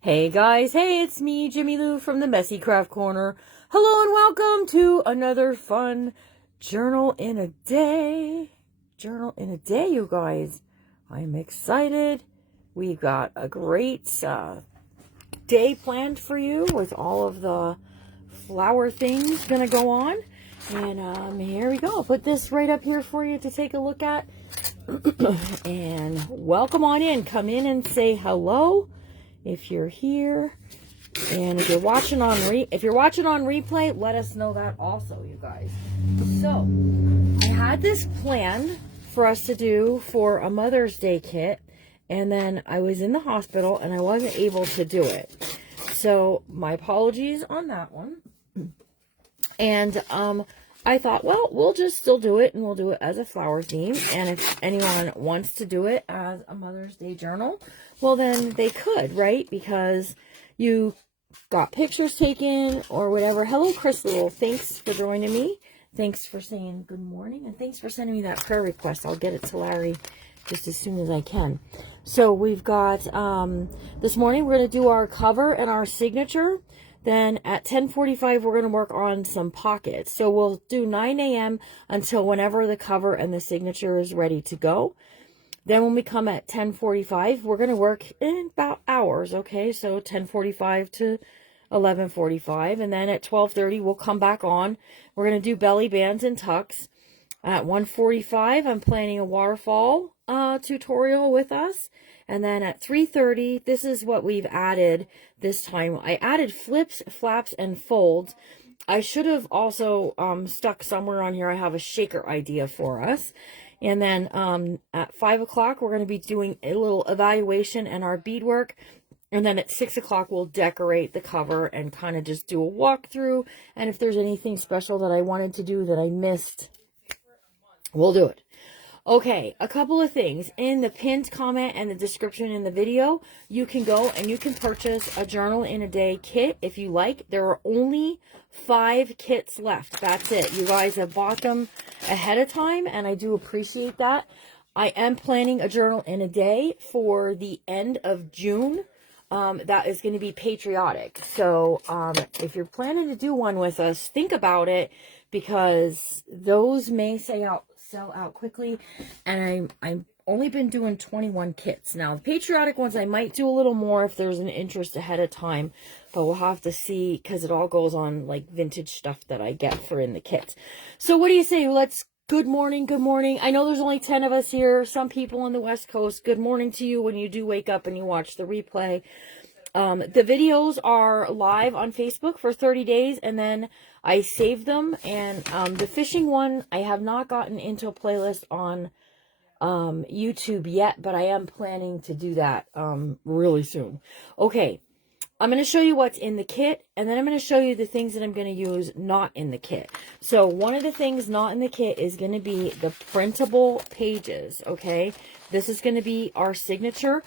Hey guys, hey, it's me, Jimmy Lou from the Messy Craft Corner. Hello and welcome to another fun journal in a day. Journal in a day, you guys. I'm excited. We've got a great day planned for you with all of the flower things gonna go on. And here we go. I'll put this right up here for you to take a look at. And welcome on in. Come in and say hello if you're here. And if you're watching on replay, let us know that also, you guys. So I had this planned for us to do for a Mother's Day kit, and then I was in the hospital and I wasn't able to do it. So my apologies on that one. And I thought, well, we'll just still do it, and we'll do it as a flower theme. And if anyone wants to do it as a Mother's Day journal, well, then they could, right? Because you got pictures taken or whatever. Hello, Crystal. Thanks for joining me. Thanks for saying good morning. And thanks for sending me that prayer request. I'll get it to Larry just as soon as I can. So we've got, this morning we're going to do our cover and our signature. Then at 10:45, we're going to work on some pockets. So we'll do 9 a.m. until whenever the cover and the signature is ready to go. Then when we come at 10:45, we're going to work in about hours, okay? So 10:45 to 11:45. And then at 12:30, we'll come back on. We're going to do belly bands and tucks. At 1:45, I'm planning a waterfall tutorial with us. And then at 3:30, this is what we've added this time. I added flips, flaps, and folds. I should have also stuck somewhere on here. I have a shaker idea for us. And then at 5 o'clock, we're going to be doing a little evaluation and our beadwork. And then at 6 o'clock, we'll decorate the cover and kind of just do a walkthrough. And if there's anything special that I wanted to do that I missed, we'll do it. Okay, a couple of things. In the pinned comment and the description in the video, you can go and you can purchase a Journal in a Day kit if you like. There are only 5 kits left. That's it. You guys have bought them ahead of time, and I do appreciate that. I am planning a Journal in a Day for the end of June. That is going to be patriotic. So if you're planning to do one with us, think about it, because those may sell out quickly, and I've only been doing 21 kits. Now, the patriotic ones, I might do a little more if there's an interest ahead of time, but we'll have to see, because it all goes on like vintage stuff that I get for in the kits. So what do you say? Good morning, good morning. I know there's only 10 of us here, some people on the West Coast. Good morning to you when you do wake up and you watch the replay. The videos are live on Facebook for 30 days, and then I save them. And the fishing one, I have not gotten into a playlist on YouTube yet, but I am planning to do that really soon. Okay, I'm going to show you what's in the kit, and then I'm going to show you the things that I'm going to use not in the kit. So one of the things not in the kit is going to be the printable pages, okay? This is going to be our signature.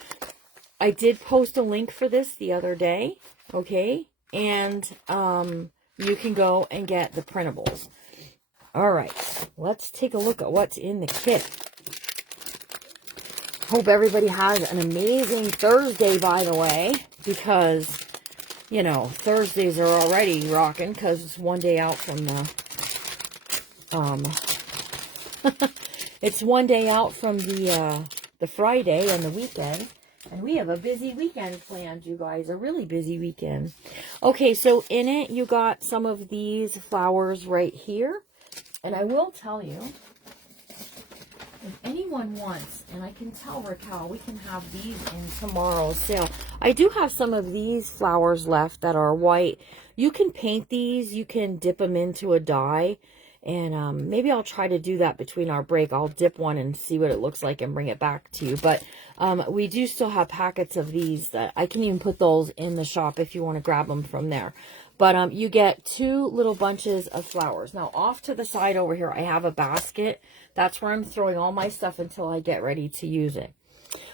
I did post a link for this the other day, okay? And you can go and get the printables. All right, let's take a look at what's in the kit. Hope everybody has an amazing Thursday, by the way, because, you know, Thursdays are already rocking because it's one day out from the, it's one day out from the Friday and the weekend. And we have a busy weekend planned, you guys. A really busy weekend. Okay, so in it, you got some of these flowers right here. And I will tell you, if anyone wants, and I can tell Raquel, we can have these in tomorrow's sale. I do have some of these flowers left that are white. You can paint these. You can dip them into a dye. And maybe I'll try to do that between our break. I'll dip one and see what it looks like and bring it back to you. But we do still have packets of these that I can even put those in the shop if you want to grab them from there. But you get 2 little bunches of flowers. Now, off to the side over here, I have a basket. That's where I'm throwing all my stuff until I get ready to use it.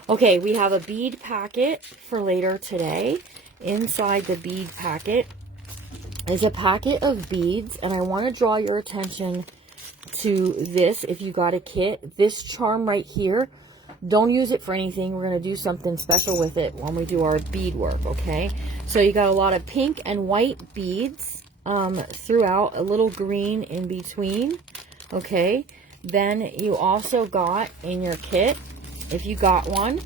Okay, we have a bead packet for later today. Inside the bead packet is a packet of beads, and I want to draw your attention to this if you got a kit. This charm right here, Don't use it for anything. We're going to do something special with it when we do our bead work, okay? So you got a lot of pink and white beads throughout, a little green in between, okay? Then you also got in your kit, if you got one,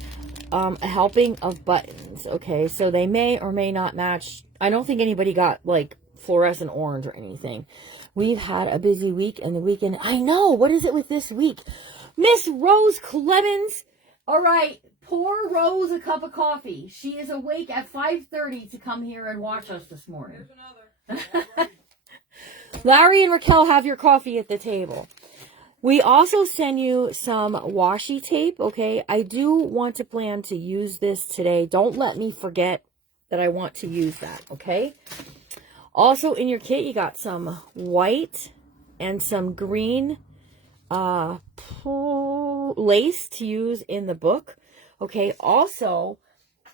a helping of buttons, okay? So they may or may not match. I don't think anybody got like fluorescent orange or anything. We've had a busy week, and the weekend, I know, what is it with this week? Miss Rose Clemens. All right, pour Rose a cup of coffee. She is awake at 5:30 to come here and watch us this morning. Here's another. Larry and Raquel have your coffee at the table. We also send you some washi tape, okay? I do want to plan to use this today. Don't let me forget that I want to use that, okay? Also in your kit, you got some white and some green lace to use in the book, okay? Also,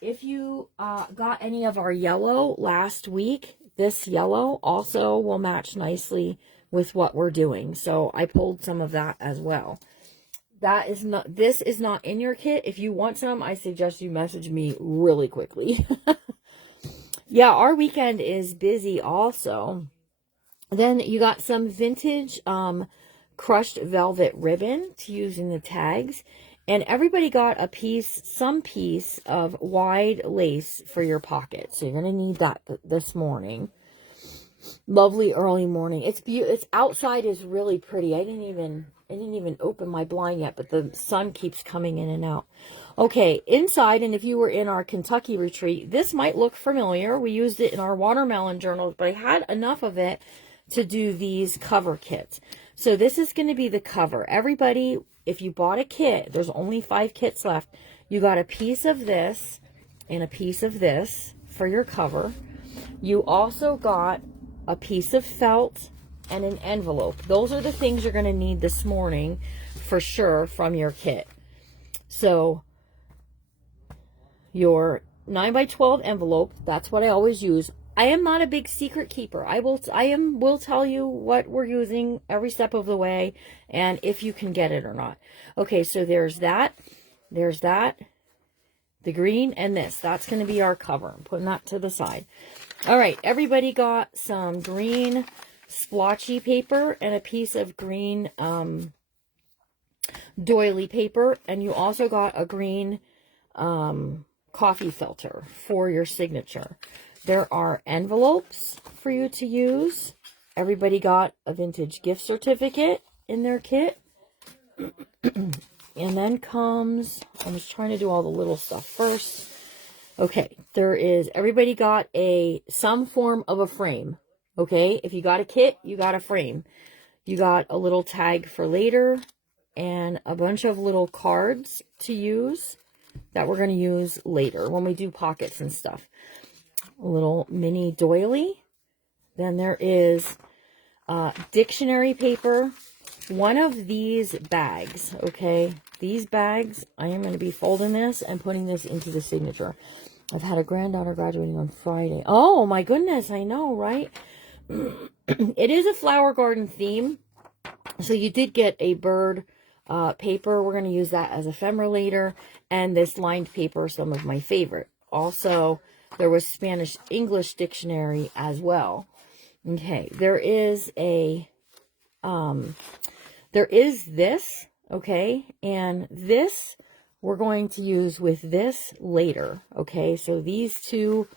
if you got any of our yellow last week, this yellow also will match nicely with what we're doing. So I pulled some of that as well. This is not in your kit. If you want some, I suggest you message me really quickly. Yeah, our weekend is busy also. Then you got some vintage crushed velvet ribbon to use in the tags. And everybody got some piece of wide lace for your pocket. So you're going to need that this morning. Lovely early morning. It's outside is really pretty. I didn't even open my blind yet, but the sun keeps coming in and out. Okay, inside, and if you were in our Kentucky retreat, this might look familiar. We used it in our watermelon journals, but I had enough of it to do these cover kits. So this is going to be the cover. Everybody, if you bought a kit, there's only 5 kits left. You got a piece of this and a piece of this for your cover. You also got a piece of felt and an envelope. Those are the things you're going to need this morning for sure from your kit. So your 9x12 envelope, that's what I always use. I am not a big secret keeper. I will tell you what we're using every step of the way and if you can get it or not. Okay, so there's that, the green, and this. That's going to be our cover. I'm putting that to the side. All right, everybody got some green splotchy paper and a piece of green doily paper, and you also got a green coffee filter for your signature. There are envelopes for you to use. Everybody got a vintage gift certificate in their kit. And then comes, I was trying to do all the little stuff first. Okay, everybody got some form of a frame. Okay, if you got a kit, you got a frame. You got a little tag for later and a bunch of little cards to use that we're going to use later when we do pockets and stuff. A little mini doily. Then there is dictionary paper. One of these bags, okay? These bags, I am going to be folding this and putting this into the signature. I've had a granddaughter graduating on Friday. Oh, my goodness, I know, right? It is a flower garden theme. So you did get a bird paper. We're going to use that as ephemera later. And this lined paper, some of my favorite. Also, there was Spanish-English dictionary as well. Okay, there is this, okay, and this we're going to use with this later, okay? So these two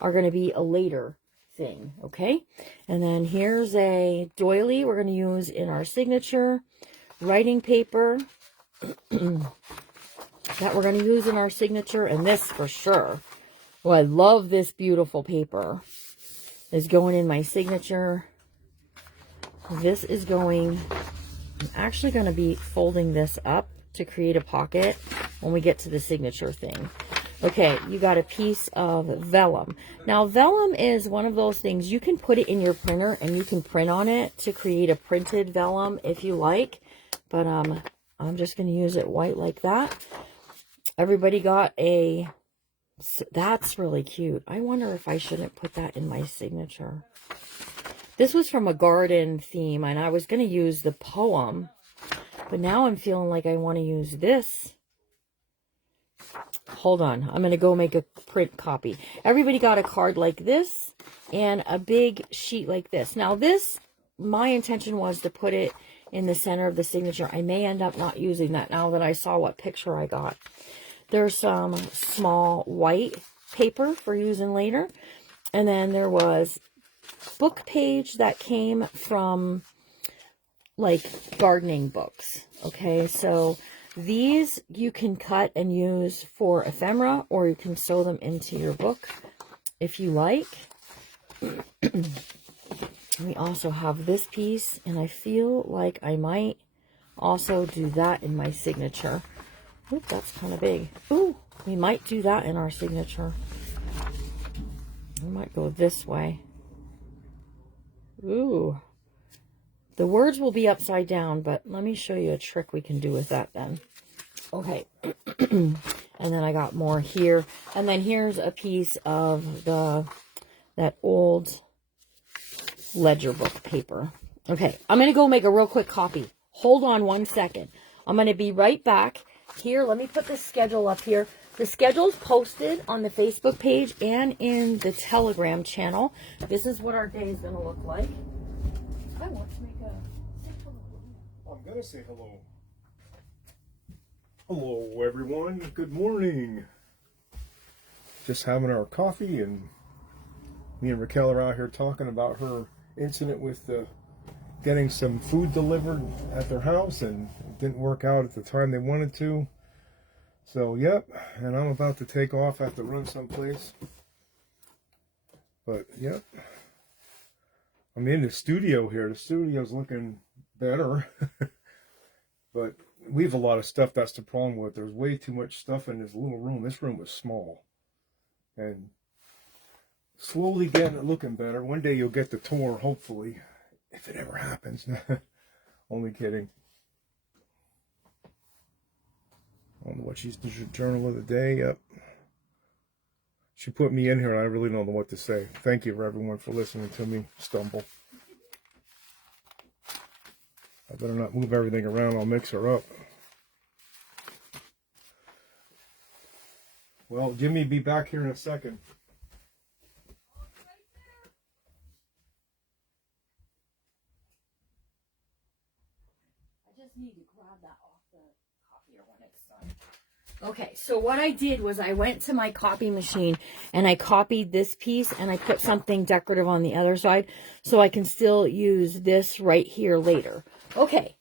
are going to be a later thing, okay? And then here's a doily we're going to use in our signature, writing paper that we're going to use in our signature, and this for sure. Oh, I love this beautiful paper. Is going in my signature. This is going, I'm actually going to be folding this up to create a pocket when we get to the signature thing. Okay, you got a piece of vellum. Now, vellum is one of those things, you can put it in your printer and you can print on it to create a printed vellum if you like. But I'm just going to use it white like that. Everybody got that's really cute. I wonder if I shouldn't put that in my signature. This was from a garden theme, and I was going to use the poem. But now I'm feeling like I want to use this hold on. I'm going to go make a print copy. Everybody got a card like this and a big sheet like this. Now this, my intention was to put it in the center of the signature. I may end up not using that now that I saw what picture I got. There's some small white paper for using later. And then there was book page that came from like gardening books. Okay, so these you can cut and use for ephemera, or you can sew them into your book if you like. We also have this piece, and I feel like I might also do that in my signature. Oop, that's kind of big. Ooh, we might do that in our signature. We might go this way. Ooh. The words will be upside down, but let me show you a trick we can do with that then. Okay. And then I got more here. And then here's a piece of that old ledger book paper. Okay, I'm going to go make a real quick copy. Hold on one second. I'm going to be right back. Here, let me put the schedule up here. The schedule's posted on the Facebook page and in the Telegram channel. This is what our day is going to look like. I want to make I'm going to say hello. Hello, everyone. Good morning. Just having our coffee, and me and Raquel are out here talking about her incident with getting some food delivered at their house, and it didn't work out at the time they wanted to. So, yep, and I'm about to take off. I have to run someplace. But, yep. I'm in the studio here. The studio's looking better. But we have a lot of stuff. That's the problem with it. There's way too much stuff in this little room. This room was small. And slowly getting it looking better. One day you'll get the tour, hopefully. If it ever happens. Only kidding. I don't know what she's the journal of the day. Yep. She put me in here and I really don't know what to say. Thank you for everyone for listening to me stumble. I better not move everything around. I'll mix her up. Well, Jimmy will be back here in a second. I just need to grab that off the copier when it's done. Okay, so what I did was I went to my copy machine and I copied this piece and I put something decorative on the other side so I can still use this right here later. Okay.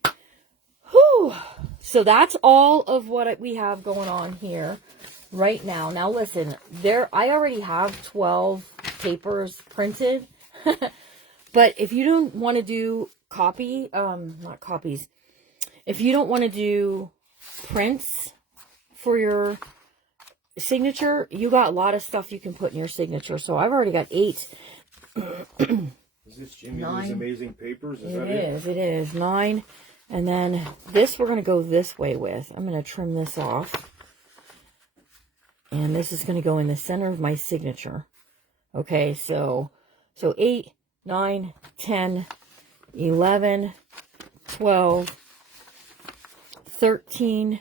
Whew. So that's all of what we have going on here right now. Now listen, I already have 12 papers printed. But if you don't want to do not copies, if you don't want to do prints for your signature, you got a lot of stuff you can put in your signature. So I've already got 8. Is this Jimmy Lou's Amazing Papers? It is 9. And then this we're going to go this way with. I'm going to trim this off. And this is going to go in the center of my signature. Okay, so 8, 9, 10, 11, 12, 13,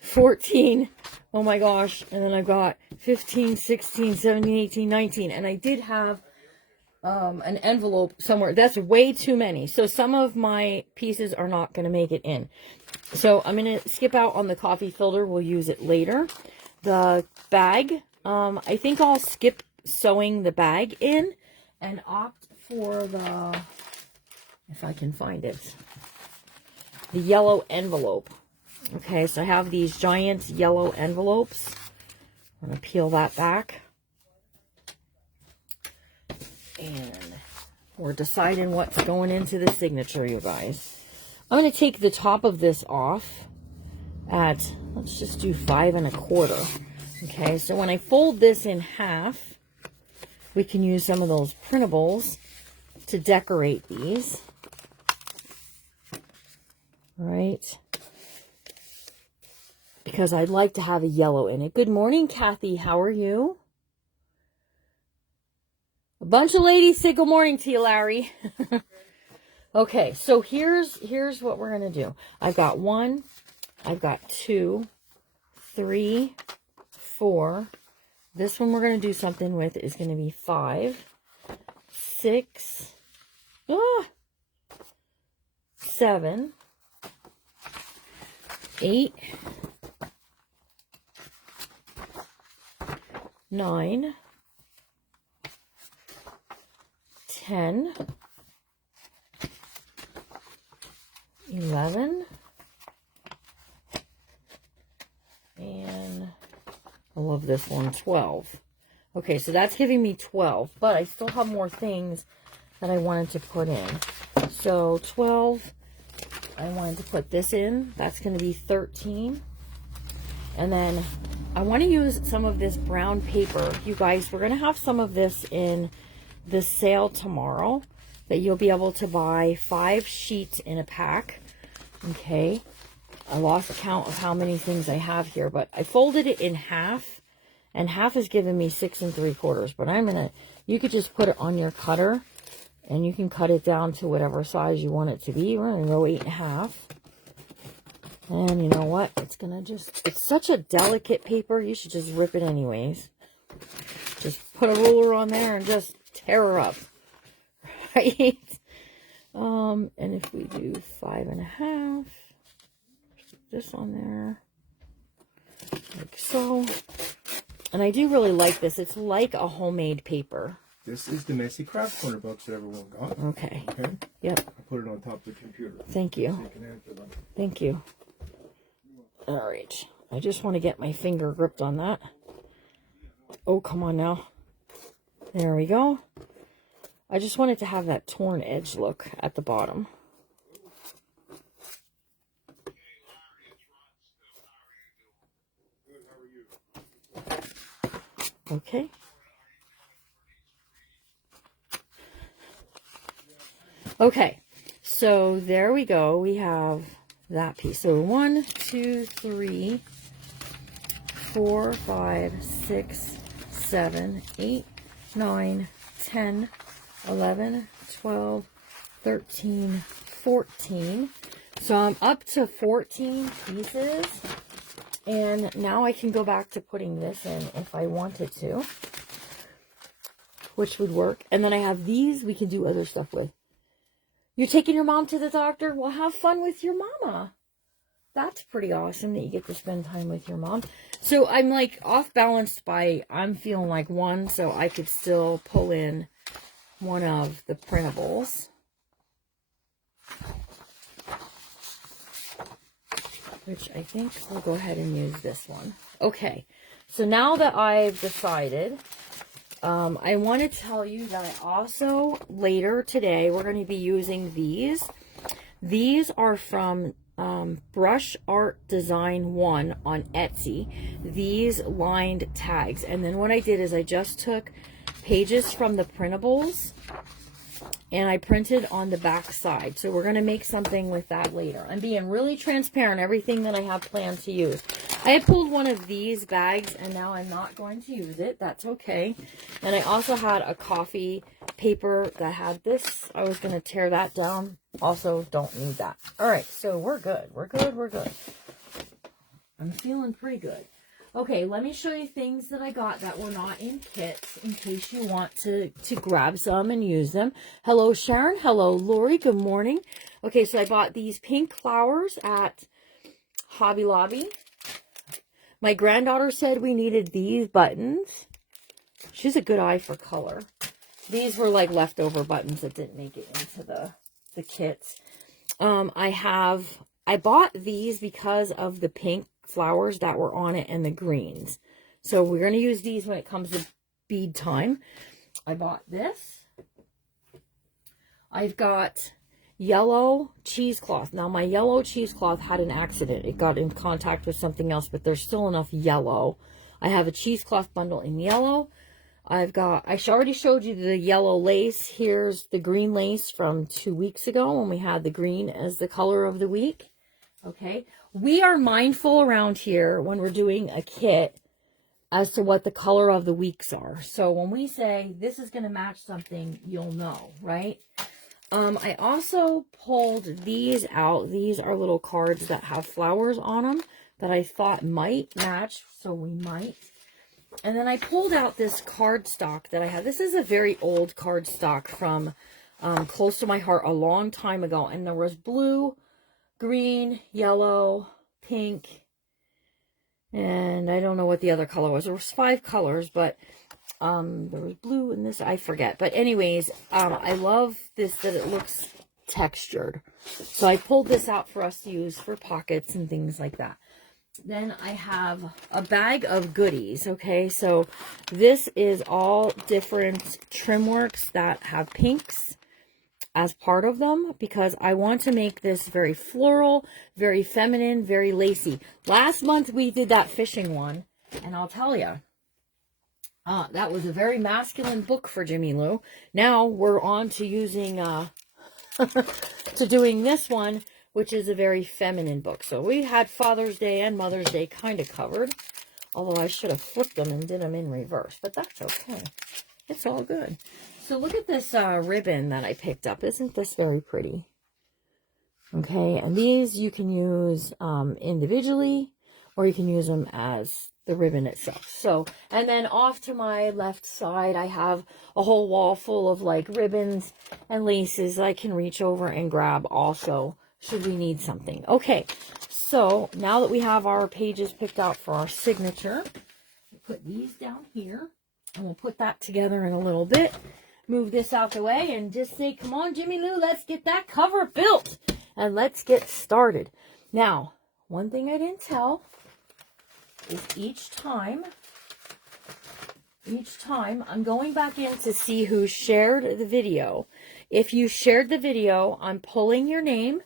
14. Oh my gosh. And then I've got 15, 16, 17, 18, 19. And I did have an envelope somewhere. That's way too many. So some of my pieces are not going to make it in. So I'm going to skip out on the coffee filter. We'll use it later. The bag, I think I'll skip sewing the bag in and opt for the, if I can find it, the yellow envelope. Okay, so I have these giant yellow envelopes. I'm going to peel that back. And we're deciding what's going into the signature, you guys. I'm going to take the top of this off at, let's just do 5 1/4. Okay, so when I fold this in half, we can use some of those printables to decorate these. All right. Because I'd like to have a yellow in it. Good morning, Kathy. How are you? A bunch of ladies say good morning to you, Larry. Okay, so here's what we're going to do. I've got 1, I've got 2, 3, 4. This one we're going to do something with is going to be 5, 6, 7, 8, 9, 10, 11, and I love this one, 12. Okay, so that's giving me 12, but I still have more things that I wanted to put in. So 12, I wanted to put this in. That's going to be 13. And then I want to use some of this brown paper. You guys, we're going to have some of this in the sale tomorrow that you'll be able to buy 5 sheets in a pack. Okay. I lost count of how many things I have here, but I folded it in half, and half is giving me 6 3/4. But I'm going to, you could just put it on your cutter and you can cut it down to whatever size you want it to be. We're going to go 8 1/2. And you know what? It's going to just, it's such a delicate paper. You should just rip it anyways. Just put a ruler on there and just tear her up. Right? And if we do 5 1/2, put this on there. Like so. And I do really like this. It's like a homemade paper. This is the Messy Craft Corner box that everyone got. Okay. Okay. Yep. I put it on top of the computer. Thank you. So you can answer them. Thank you. All right. I just want to get my finger gripped on that. Oh, come on now. There we go. I just wanted to have that torn edge look at the bottom. Okay. Okay. So there we go. We have that piece. So 1, 2, 3, 4, 5, 6, 7, 8, 9, 10, 11, 12, 13, 14. So I'm up to 14 pieces. And now I can go back to putting this in if I wanted to, which would work. And then I have these we can do other stuff with. You're taking your mom to the doctor? Well, have fun with your mama. That's pretty awesome that you get to spend time with your mom. So I'm like off balance by, I'm feeling like 1, so I could still pull in one of the printables. Which I think we'll go ahead and use this one. Okay, so now that I've decided, I want to tell you that I also, later today, we're going to be using these. These are from Brush Art Design 1 on Etsy. These lined tags. And then what I did is I just took pages from the printables and I printed on the back side. So we're going to make something with that later. I'm being really transparent, everything that I have planned to use. I had pulled one of these bags and now I'm not going to use it. That's okay. And I also had a coffee paper that had this. I was going to tear that down. Also don't need that. All right, so we're good. We're good. We're good. I'm feeling pretty good. Okay, let me show you things that I got that were not in kits in case you want to grab some and use them. Hello, Sharon. Hello, Lori. Good morning. Okay, so I bought these pink flowers at Hobby Lobby. My granddaughter said we needed these buttons. She's a good eye for color. These were like leftover buttons that didn't make it into the kits. I bought these because of the pink flowers that were on it and the greens. So we're going to use these when it comes to bead time. I bought this. I've got yellow cheesecloth. Now my yellow cheesecloth had an accident. It got in contact with something else, but there's still enough yellow. I have a cheesecloth bundle in yellow. I already showed you the yellow lace. Here's the green lace from 2 weeks ago when we had the green as the color of the week. Okay. We are mindful around here when we're doing a kit as to what the color of the weeks are. So when we say this is going to match something, you'll know, right? I also pulled these out. These are little cards that have flowers on them that I thought might match, so we might. And then I pulled out this cardstock that I had. This is a very old cardstock from close to my heart a long time ago. And there was blue, green, yellow, pink, and I don't know what the other color was. There was 5 colors, but there was blue in this. I forget. But anyways, I love this, that it looks textured. So I pulled this out for us to use for pockets and things like that. Then I have a bag of goodies, okay? So this is all different trim works that have pinks as part of them, because I want to make this very floral, very feminine, very lacy. Last month we did that fishing one, and I'll tell you, that was a very masculine book for Jimmy Lou. Now we're on to using, to doing this one, which is a very feminine book. So we had Father's Day and Mother's Day kind of covered. Although I should have flipped them and did them in reverse. But that's okay. It's all good. So look at this ribbon that I picked up. Isn't this very pretty? Okay. And these you can use individually, or you can use them as the ribbon itself. So, and then off to my left side, I have a whole wall full of like ribbons and laces I can reach over and grab also, should we need something. Okay, so now that we have our pages picked out for our signature, we'll put these down here, and we'll put that together in a little bit. Move this out the way and just say, come on, Jimmy Lou, let's get that cover built. And let's get started. Now, one thing I didn't tell is each time I'm going back in to see who shared the video. If you shared the video, I'm pulling your name.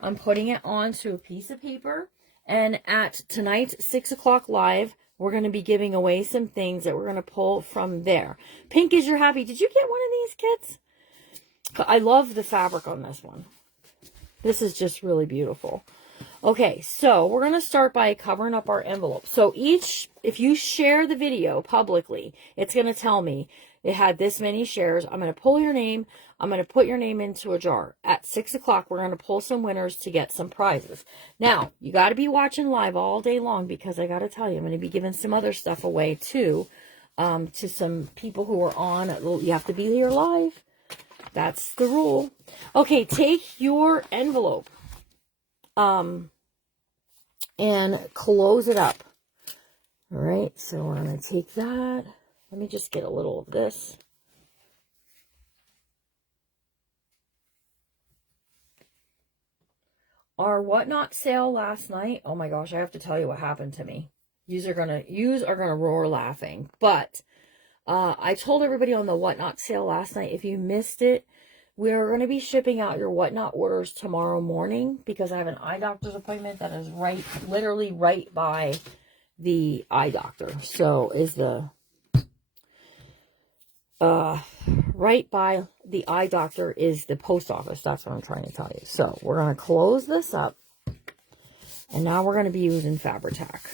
I'm putting it onto a piece of paper, and at tonight's 6 o'clock live, we're going to be giving away some things that we're going to pull from there. Pink is your happy. Did you get one of these kits? I love the fabric on this one. This is just really beautiful. Okay, so we're going to start by covering up our envelope. So if you share the video publicly, it's going to tell me it had this many shares. I'm going to pull your name. I'm going to put your name into a jar. At 6 o'clock, we're going to pull some winners to get some prizes. Now, you got to be watching live all day long, because I got to tell you, I'm going to be giving some other stuff away too, to some people who are on. You have to be here live. That's the rule. Okay, take your envelope and close it up. All right, so we're going to take that. Let me just get a little of this. Our Whatnot sale last night. Oh my gosh, I have to tell you what happened to me. Yous are gonna roar laughing. But I told everybody on the Whatnot sale last night, if you missed it, we're going to be shipping out your Whatnot orders tomorrow morning, because I have an eye doctor's appointment that is literally right by the eye doctor. So is the right by the eye doctor is the post office. That's what I'm trying to tell you. So we're going to close this up, and now we're going to be using Fabri-Tac.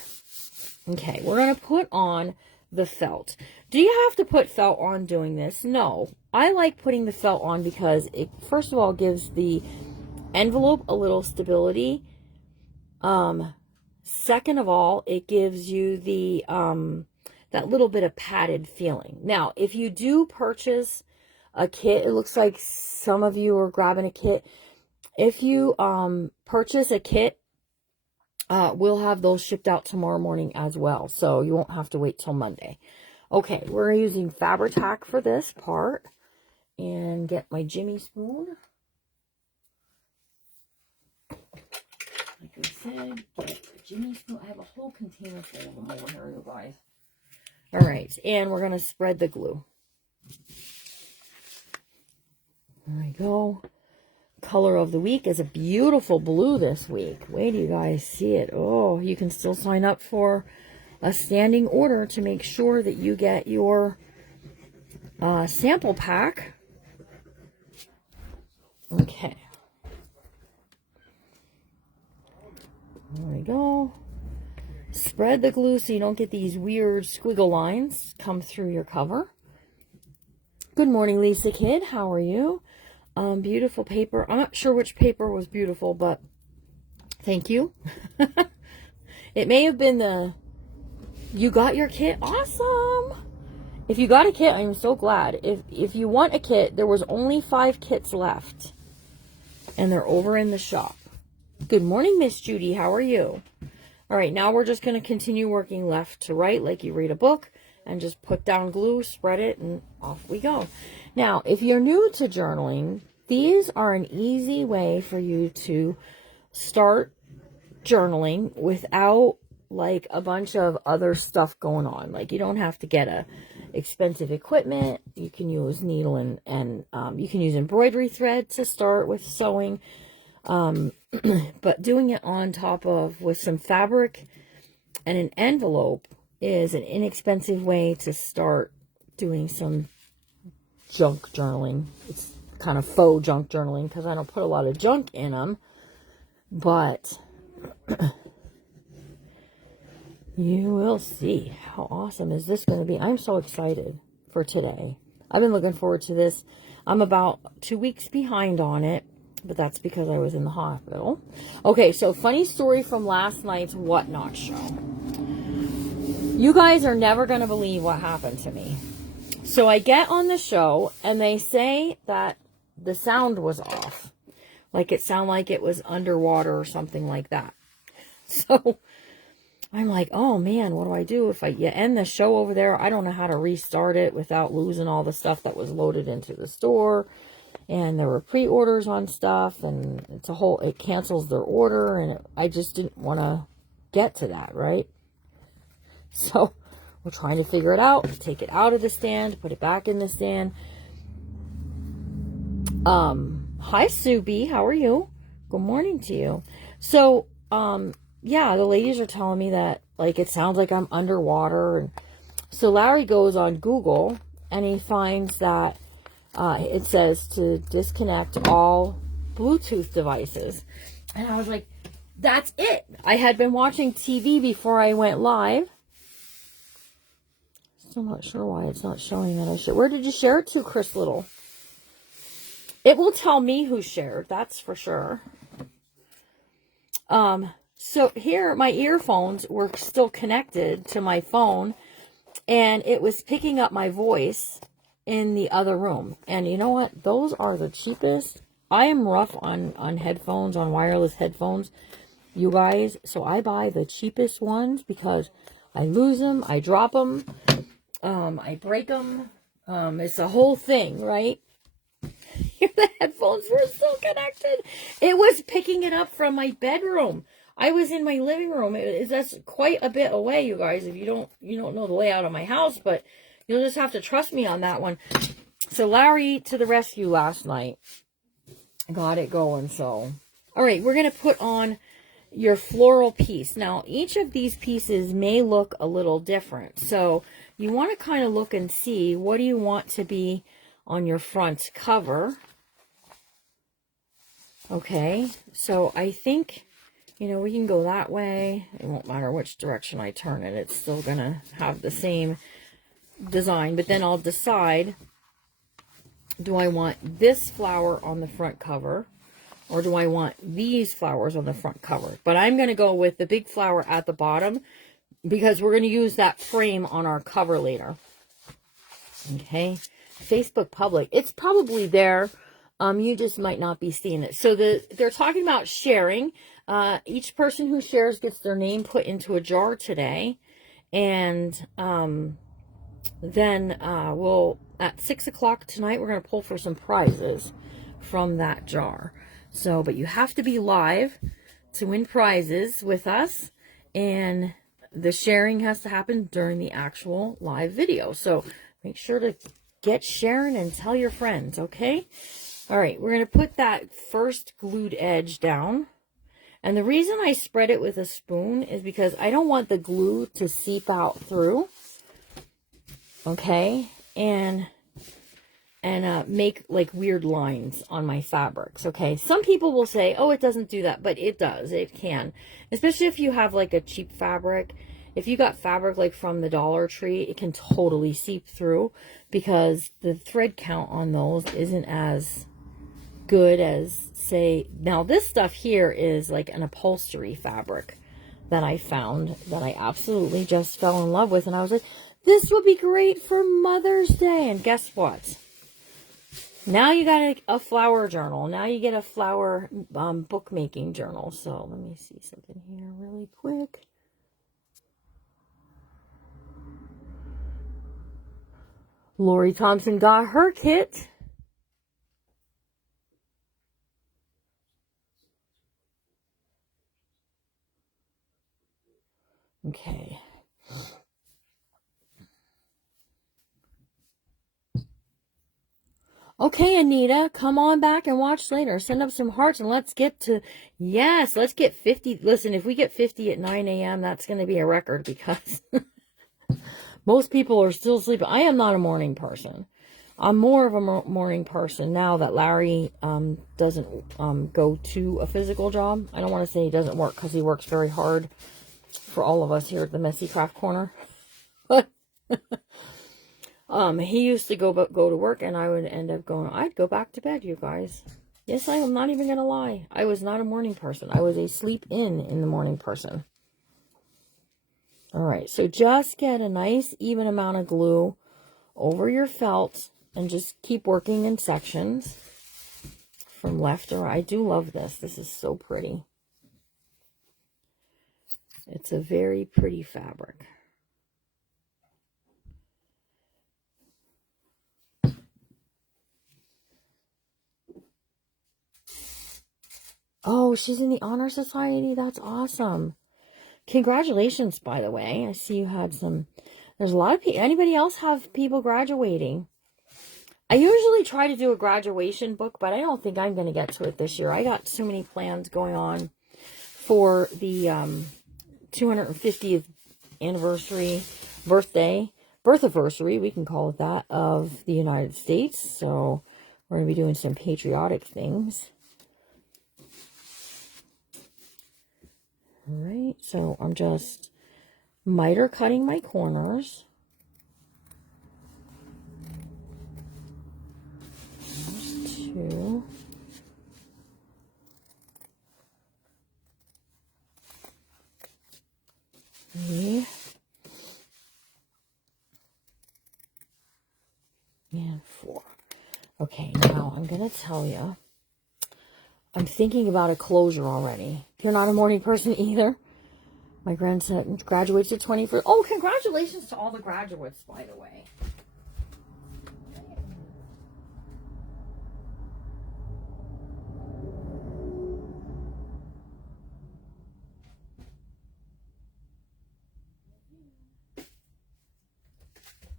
Okay, we're going to put on the felt. Do you have to put felt on doing this? No. I like putting the felt on because it, first of all, gives the envelope a little stability. Second of all, it gives you the that little bit of padded feeling. Now, if you do purchase a kit, it looks like some of you are grabbing a kit. If you purchase a kit, we'll have those shipped out tomorrow morning as well. So you won't have to wait till Monday. Okay, we're using Fabri-Tac for this part. And get my Jimmy spoon. Like I said, get a Jimmy spoon. I have a whole container full of them over here, you guys. All right, and we're going to spread the glue. There we go. Color of the week is a beautiful blue this week. Wait till you guys see it. Oh, you can still sign up for a standing order to make sure that you get your sample pack. Okay. There we go. Spread the glue so you don't get these weird squiggle lines come through your cover. Good morning, Lisa Kid. How are you? Beautiful paper. I'm not sure which paper was beautiful, but thank you. It may have been the You got your kit? Awesome. If you got a kit, I'm so glad. If you want a kit, there was only 5 kits left. And they're over in the shop. Good morning, Miss Judy. How are you? All right, now we're just going to continue working left to right like you read a book. And just put down glue, spread it, and off we go. Now, if you're new to journaling, these are an easy way for you to start journaling without like a bunch of other stuff going on. Like, you don't have to get a expensive equipment. You can use needle and you can use embroidery thread to start with sewing. But doing it on top of with some fabric and an envelope is an inexpensive way to start doing some junk journaling. It's kind of faux junk journaling because I don't put a lot of junk in them. But you will see how awesome is this going to be. I'm so excited for today. I've been looking forward to this. I'm about 2 weeks behind on it, but that's because I was in the hospital. Okay, so funny story from last night's Whatnot show. You guys are never going to believe what happened to me. So I get on the show and they say that the sound was off. Like it sounded like it was underwater or something like that. So I'm like, oh man, what do I do if you end the show over there? I don't know how to restart it without losing all the stuff that was loaded into the store. And there were pre-orders on stuff and it cancels their order. And I just didn't want to get to that, right? So we're trying to figure it out, take it out of the stand, put it back in the stand. Hi, Sue B. How are you? Good morning to you. So, yeah, the ladies are telling me that, like, it sounds like I'm underwater. And so Larry goes on Google and he finds that it says to disconnect all Bluetooth devices. And I was like, that's it. I had been watching TV before I went live. Still not sure why it's not showing that I shared. Where did you share it to, Chris Little? It will tell me who shared, that's for sure. So here, my earphones were still connected to my phone, and it was picking up my voice in the other room. And you know what? Those are the cheapest. I am rough on headphones, on wireless headphones, you guys. So I buy the cheapest ones because I lose them, I drop them. I break them. It's a whole thing, right? The headphones were still connected. It was picking it up from my bedroom. I was in my living room. That's quite a bit away, you guys. If you don't know the layout of my house, but you'll just have to trust me on that one. So Larry to the rescue last night. Got it going. So, all right, we're gonna put on your floral piece. Now, each of these pieces may look a little different. So you want to kind of look and see, what do you want to be on your front cover? Okay, so I think, we can go that way. It won't matter which direction I turn it. It's still going to have the same design. But then I'll decide, do I want this flower on the front cover? Or do I want these flowers on the front cover? But I'm going to go with the big flower at the bottom because we're going to use that frame on our cover later. Okay. Facebook public. It's probably there. You just might not be seeing it. So they're talking about sharing. Each person who shares gets their name put into a jar today. And then we'll, at 6 o'clock tonight, we're going to pull for some prizes from that jar. So, but you have to be live to win prizes with us, and the sharing has to happen during the actual live video. So make sure to get sharing and tell your friends, okay? All right, we're going to put that first glued edge down. And the reason I spread it with a spoon is because I don't want the glue to seep out through, okay? And make like weird lines on my fabrics, okay? Some people will say, oh, it doesn't do that, but it does. It can, especially if you have like a cheap fabric. If you got fabric like from the Dollar Tree, it can totally seep through because the thread count on those isn't as good as, say, now this stuff here is like an upholstery fabric. that I found that I absolutely just fell in love with. And I was like, this would be great for Mother's Day. And guess what? Now you got a flower journal. Now you get a flower bookmaking journal. So let me see something here really quick. Lori Thompson got her kit. Okay. Okay, Anita, come on back and watch later. Send up some hearts and let's get to, yes, let's get 50. Listen, if we get 50 at 9 a.m., that's going to be a record because most people are still sleeping. I am not a morning person. I'm more of a morning person now that Larry doesn't go to a physical job. I don't want to say he doesn't work because he works very hard for all of us here at the Messy Craft Corner. But he used to go to work, and I would end up going, I'd go back to bed, you guys. Yes, I am not even going to lie. I was not a morning person. I was a sleep in the morning person. All right, so just get a nice even amount of glue over your felt and just keep working in sections from left to right. I do love this. This is so pretty. It's a very pretty fabric. Oh, she's in the Honor Society. That's awesome. Congratulations, by the way. I see you had some. There's a lot of people. Anybody else have people graduating? I usually try to do a graduation book, but I don't think I'm going to get to it this year. I got so many plans going on for the 250th anniversary, birthiversary, we can call it that, of the United States. So we're going to be doing some patriotic things. All right, so I'm just miter cutting my corners. There's two. Three. And four. Okay, now I'm going to tell you. I'm thinking about a closure already. You're not a morning person either. My grandson graduates at 21st. Oh, congratulations to all the graduates, by the way.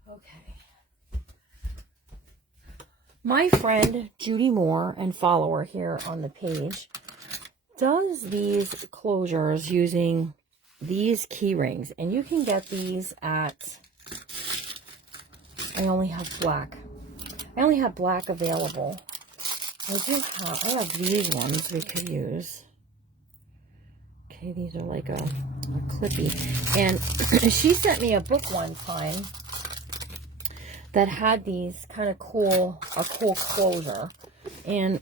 Okay. My friend Judy Moore and follower here on the page does these closures using these key rings, and you can get these at, I only have black available. I have these ones we could use. Okay, these are like a clippy, and she sent me a book one time that had these kind of cool closure, and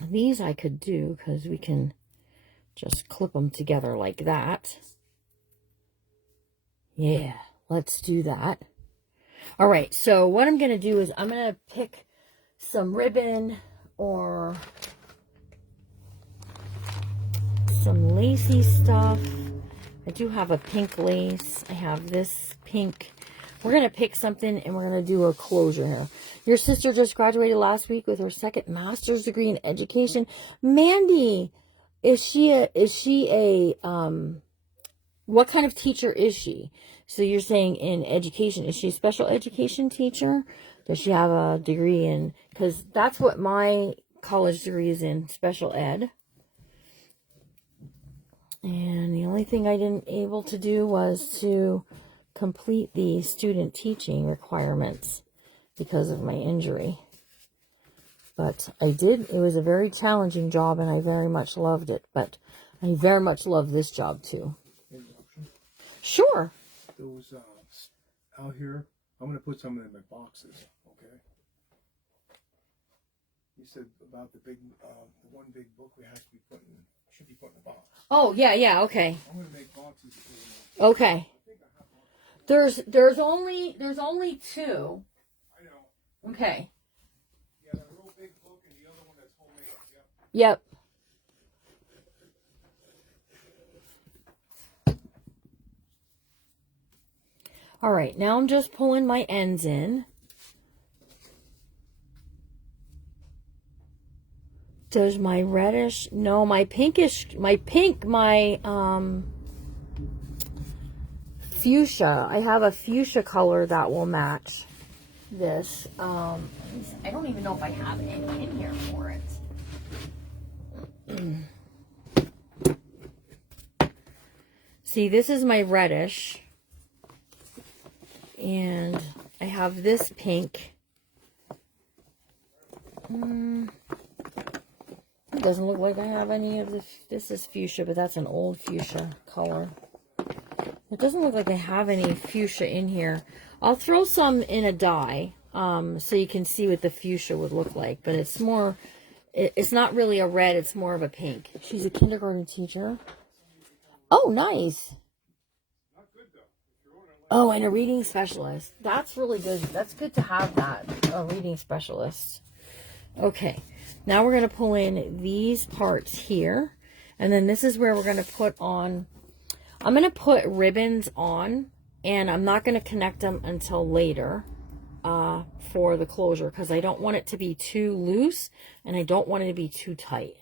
these I could do because we can just clip them together like that. Yeah, let's do that. All right, so what I'm going to do is I'm going to pick some ribbon or some lacy stuff. I do have a pink lace. I have this pink. We're going to pick something and we're going to do a closure here. Your sister just graduated last week with her second master's degree in education. Mandy, is she a what kind of teacher is she? So you're saying in education, is she a special education teacher? Does she have a degree in, because that's what my college degree is in, special ed. And the only thing I didn't able to do was to complete the student teaching requirements because of my injury. But I did. It was a very challenging job, and I very much loved it. But I very much love this job, too. Sure. Those out here, I'm going to put some in my boxes, okay? You said about the big, the one big book we have to be putting should be put in a box. Oh, yeah, yeah, okay. I'm going to make boxes. Okay. There's only 2. I know. Okay. Yeah, that real big book and the other one that's homemade. Yep. All right, now I'm just pulling my ends in. Does my reddish, no, my pinkish, my fuchsia. I have a fuchsia color that will match this. I don't even know if I have any in here for it. See, this is my reddish. And I have this pink. It doesn't look like I have any of this. This is fuchsia, but that's an old fuchsia color. It doesn't look like I have any fuchsia in here. I'll throw some in a dye so you can see what the fuchsia would look like. But it's more, it's not really a red. It's more of a pink. She's a kindergarten teacher. Oh, nice. Oh, and a reading specialist. That's really good. That's good to have that, a reading specialist. Okay, now we're going to pull in these parts here. And then this is where we're going to put on, I'm going to put ribbons on. And I'm not going to connect them until later for the closure. Because I don't want it to be too loose. And I don't want it to be too tight.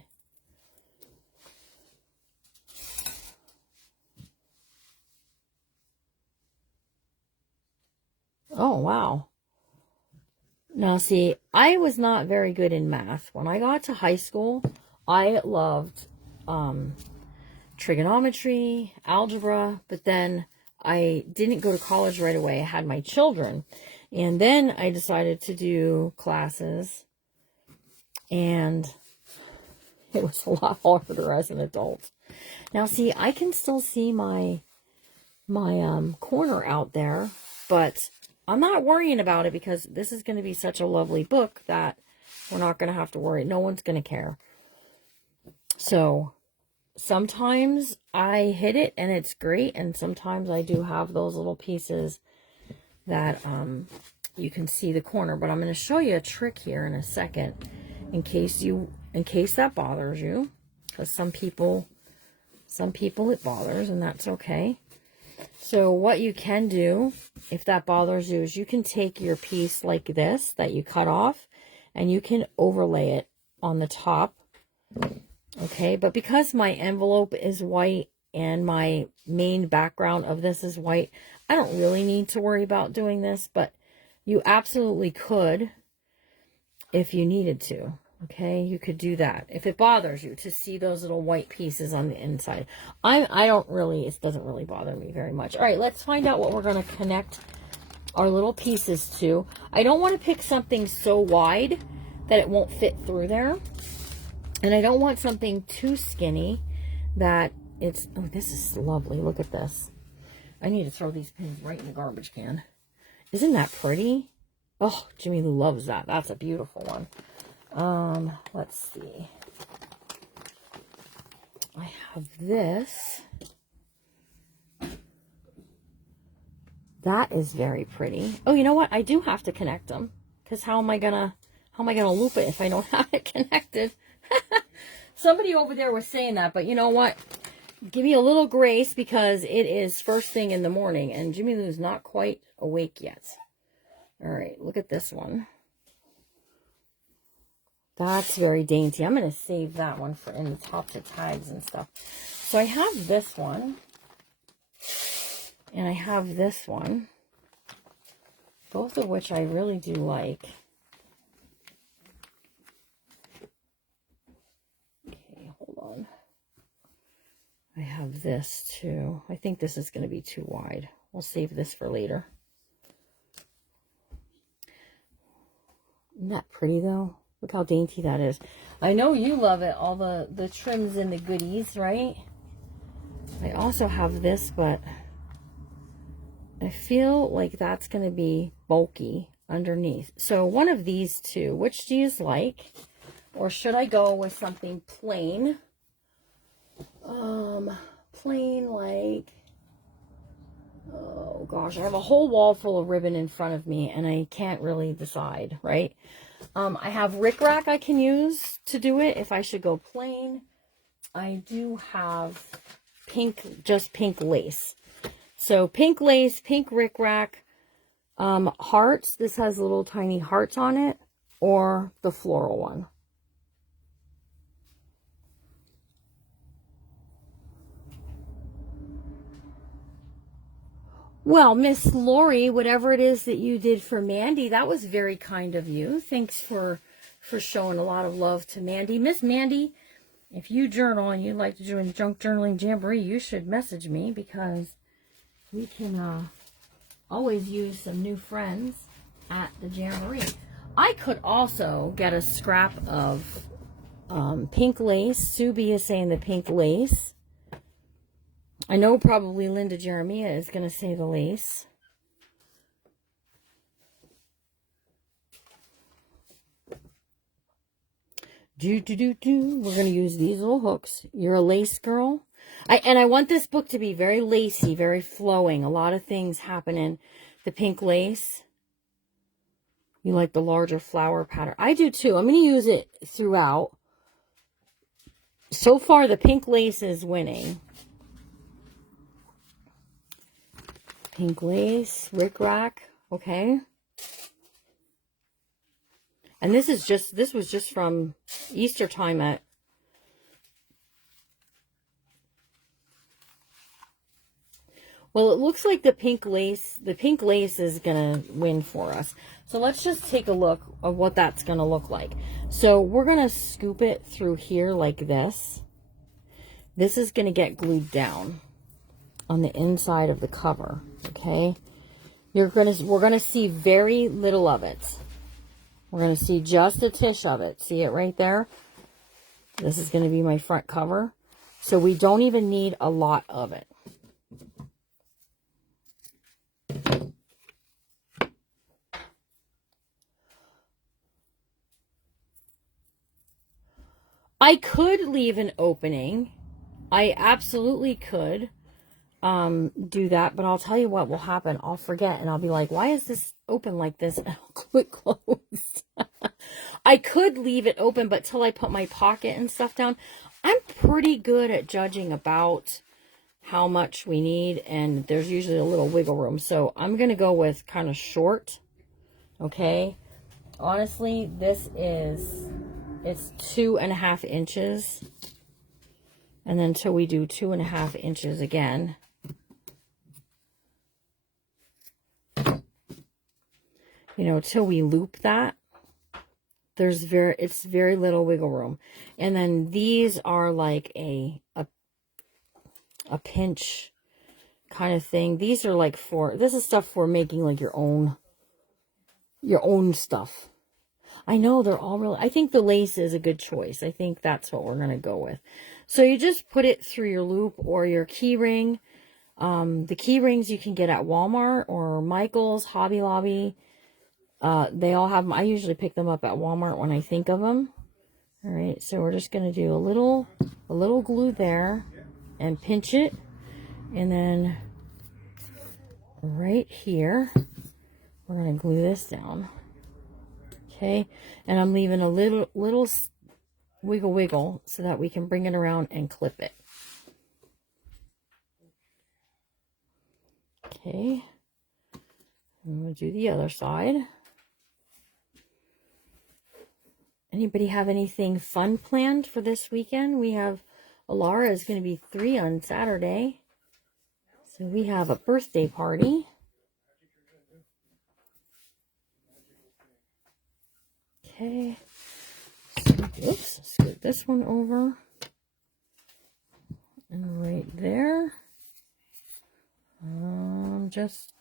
Oh, wow. Now, see, I was not very good in math. When I got to high school, I loved trigonometry, algebra, but then I didn't go to college right away. I had my children. And then I decided to do classes. And it was a lot harder as an adult. Now, see, I can still see my corner out there, but I'm not worrying about it because this is going to be such a lovely book that we're not going to have to worry. No one's going to care. So sometimes I hit it and it's great. And sometimes I do have those little pieces that you can see the corner. But I'm going to show you a trick here in a second in case that bothers you. Because some people it bothers, and that's okay. So what you can do, if that bothers you, is you can take your piece like this that you cut off, and you can overlay it on the top. Okay, but because my envelope is white and my main background of this is white, I don't really need to worry about doing this, but you absolutely could if you needed to. Okay, you could do that if it bothers you to see those little white pieces on the inside. It doesn't really bother me very much. All right, let's find out what we're going to connect our little pieces to. I don't want to pick something so wide that it won't fit through there. And I don't want something too skinny that it's, oh, this is lovely. Look at this. I need to throw these pins right in the garbage can. Isn't that pretty? Oh, Jimmy Lou loves that. That's a beautiful one. Let's see. I have this. That is very pretty. Oh, you know what? I do have to connect them. Because how am I gonna loop it if I don't have it connected? Somebody over there was saying that, but you know what? Give me a little grace because it is first thing in the morning and Jimmy Lou's not quite awake yet. All right, look at this one. That's very dainty. I'm going to save that one for in the tops of tags and stuff. So I have this one. And I have this one. Both of which I really do like. Okay, hold on. I have this too. I think this is going to be too wide. We'll save this for later. Isn't that pretty though? Look how dainty that is. I know you love it, all the trims and the goodies, right? I also have this, but I feel like that's going to be bulky underneath. So one of these two, which do you like? Or should I go with something plain? plain like, oh gosh, I have a whole wall full of ribbon in front of me and I can't really decide, right? I have rickrack I can use to do it if I should go plain. I do have pink, just pink lace. So pink lace, pink rickrack, hearts. This has little tiny hearts on it, or the floral one. Well, Miss Lori, whatever it is that you did for Mandy, that was very kind of you. Thanks for showing a lot of love to Mandy. Miss Mandy, if you journal and you'd like to join Junk Journaling Jamboree, you should message me because we can always use some new friends at the Jamboree. I could also get a scrap of pink lace. Subi is saying the pink lace. I know probably Linda Jeremiah is going to say the lace. We're going to use these little hooks. You're a lace girl. I want this book to be very lacy, very flowing. A lot of things happen in the pink lace. You like the larger flower pattern. I do too. I'm going to use it throughout. So far, the pink lace is winning. Pink lace, rickrack, okay. And this was just from Easter time at well, it looks like the pink lace is gonna win for us. So let's just take a look of what that's gonna look like. So we're gonna scoop it through here like this. This is gonna get glued down on the inside of the cover, okay? We're gonna see very little of it. We're gonna see just a tish of it. See it right there? This is gonna be my front cover. So we don't even need a lot of it. I could leave an opening. I absolutely could do that, but I'll tell you what will happen. I'll forget and I'll be like, why is this open like this? And I'll click close. I could leave it open, but till I put my pocket and stuff down, I'm pretty good at judging about how much we need, and there's usually a little wiggle room. So I'm going to go with kind of short, okay? Honestly, it's 2.5 inches. And then till we do 2.5 inches again. You know, till we loop that, it's very little wiggle room. And then these are like a pinch kind of thing. These are like this is stuff for making like your own stuff. I know they're all really, I think the lace is a good choice. I think that's what we're going to go with. So you just put it through your loop or your key ring. The key rings you can get at Walmart or Michael's, Hobby Lobby. They all have them. I usually pick them up at Walmart when I think of them. All right, so we're just going to do a little glue there and pinch it. And then right here, we're going to glue this down. Okay, and I'm leaving a little wiggle so that we can bring it around and clip it. Okay, I'm going to do the other side. Anybody have anything fun planned for this weekend? We have, Alara is going to be 3 on Saturday. So we have a birthday party. Okay. Oops, scoot this one over. And right there. I'm just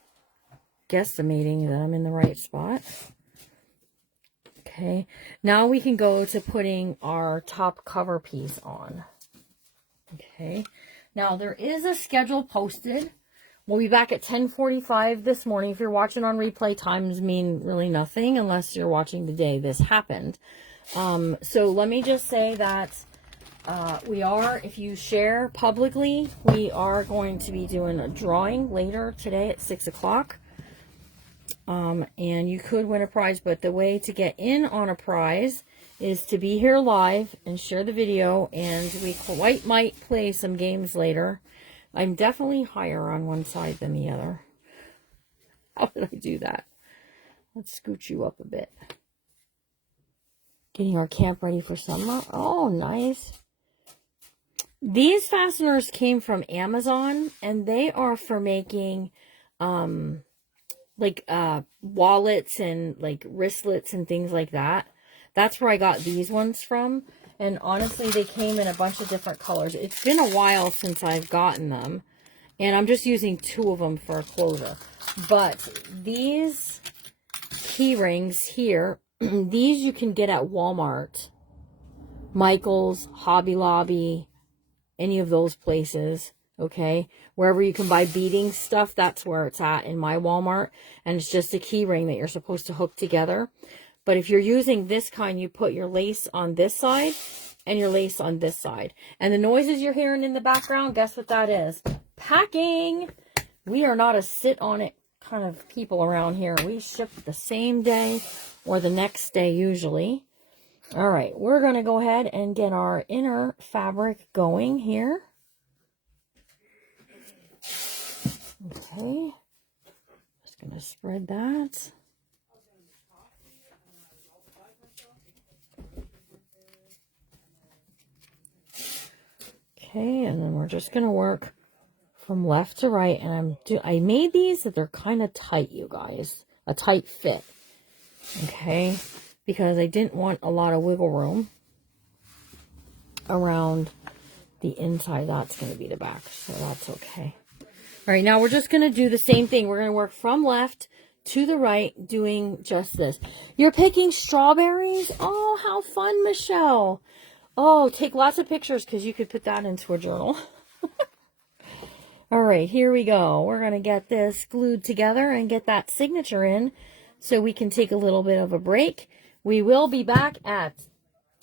guesstimating that I'm in the right spot. Okay, now we can go to putting our top cover piece on. Okay, now there is a schedule posted. We'll be back at 10:45 this morning. If you're watching on replay, times mean really nothing unless you're watching the day this happened. So let me just say that if you share publicly, we are going to be doing a drawing later today at 6 o'clock. And you could win a prize, but the way to get in on a prize is to be here live and share the video, and we quite might play some games later. I'm definitely higher on one side than the other. How did I do that? Let's scoot you up a bit. Getting our camp ready for summer. Oh, nice. These fasteners came from Amazon, and they are for making like wallets and like wristlets and things like that. That's where I got these ones from. And honestly, they came in a bunch of different colors. It's been a while since I've gotten them, and I'm just using 2 of them for a closure. But these key rings here, these you can get at Walmart, Michael's, Hobby Lobby, any of those places. Okay, wherever you can buy beading stuff, that's where it's at in my Walmart. And it's just a key ring that you're supposed to hook together. But if you're using this kind, you put your lace on this side and your lace on this side. And the noises you're hearing in the background, guess what that is? Packing. We are not a sit on it kind of people around here. We ship the same day or the next day usually. All right, we're going to go ahead and get our inner fabric going here. Okay, just going to spread that. Okay, and then we're just going to work from left to right. And I made these that they're kind of tight, you guys. A tight fit. Okay, because I didn't want a lot of wiggle room around the inside. That's going to be the back, so that's okay. All right, now we're just going to do the same thing. We're going to work from left to the right, doing just this. You're picking strawberries? Oh, how fun, Michelle. Oh, take lots of pictures because you could put that into a journal. All right, here we go. We're going to get this glued together and get that signature in so we can take a little bit of a break. We will be back at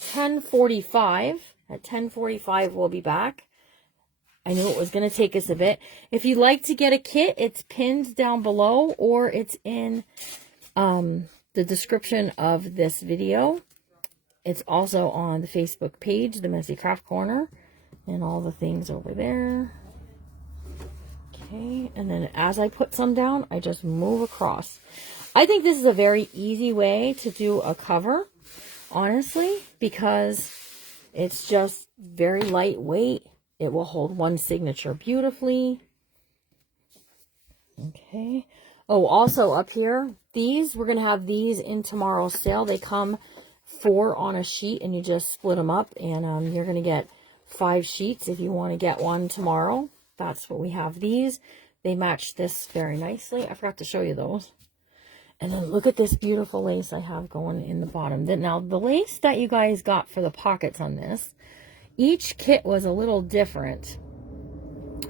10:45. At 10:45, we'll be back. I knew it was going to take us a bit. If you'd like to get a kit, it's pinned down below, or it's in the description of this video. It's also on the Facebook page, The Messy Craft Corner, and all the things over there. Okay, and then as I put some down, I just move across. I think this is a very easy way to do a cover, honestly, because it's just very lightweight. It will hold one signature beautifully. Okay. Oh, also up here, these, we're going to have these in tomorrow's sale. They come 4 on a sheet, and you just split them up, and you're going to get 5 sheets if you want to get one tomorrow. That's what we have these. They match this very nicely. I forgot to show you those. And then look at this beautiful lace I have going in the bottom. Now, the lace that you guys got for the pockets on this, each kit was a little different.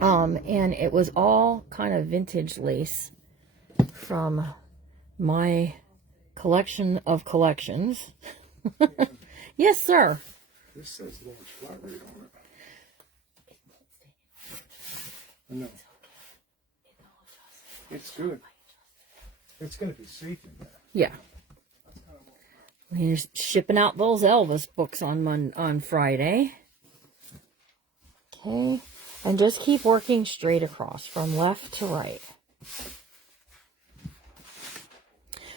And it was all kind of vintage lace from my collection of collections. Yes, sir. This says large flat rate on it. I know. It's good. It's going to be safe in there. Yeah. We're shipping out those Elvis books on Friday. Okay. And just keep working straight across from left to right.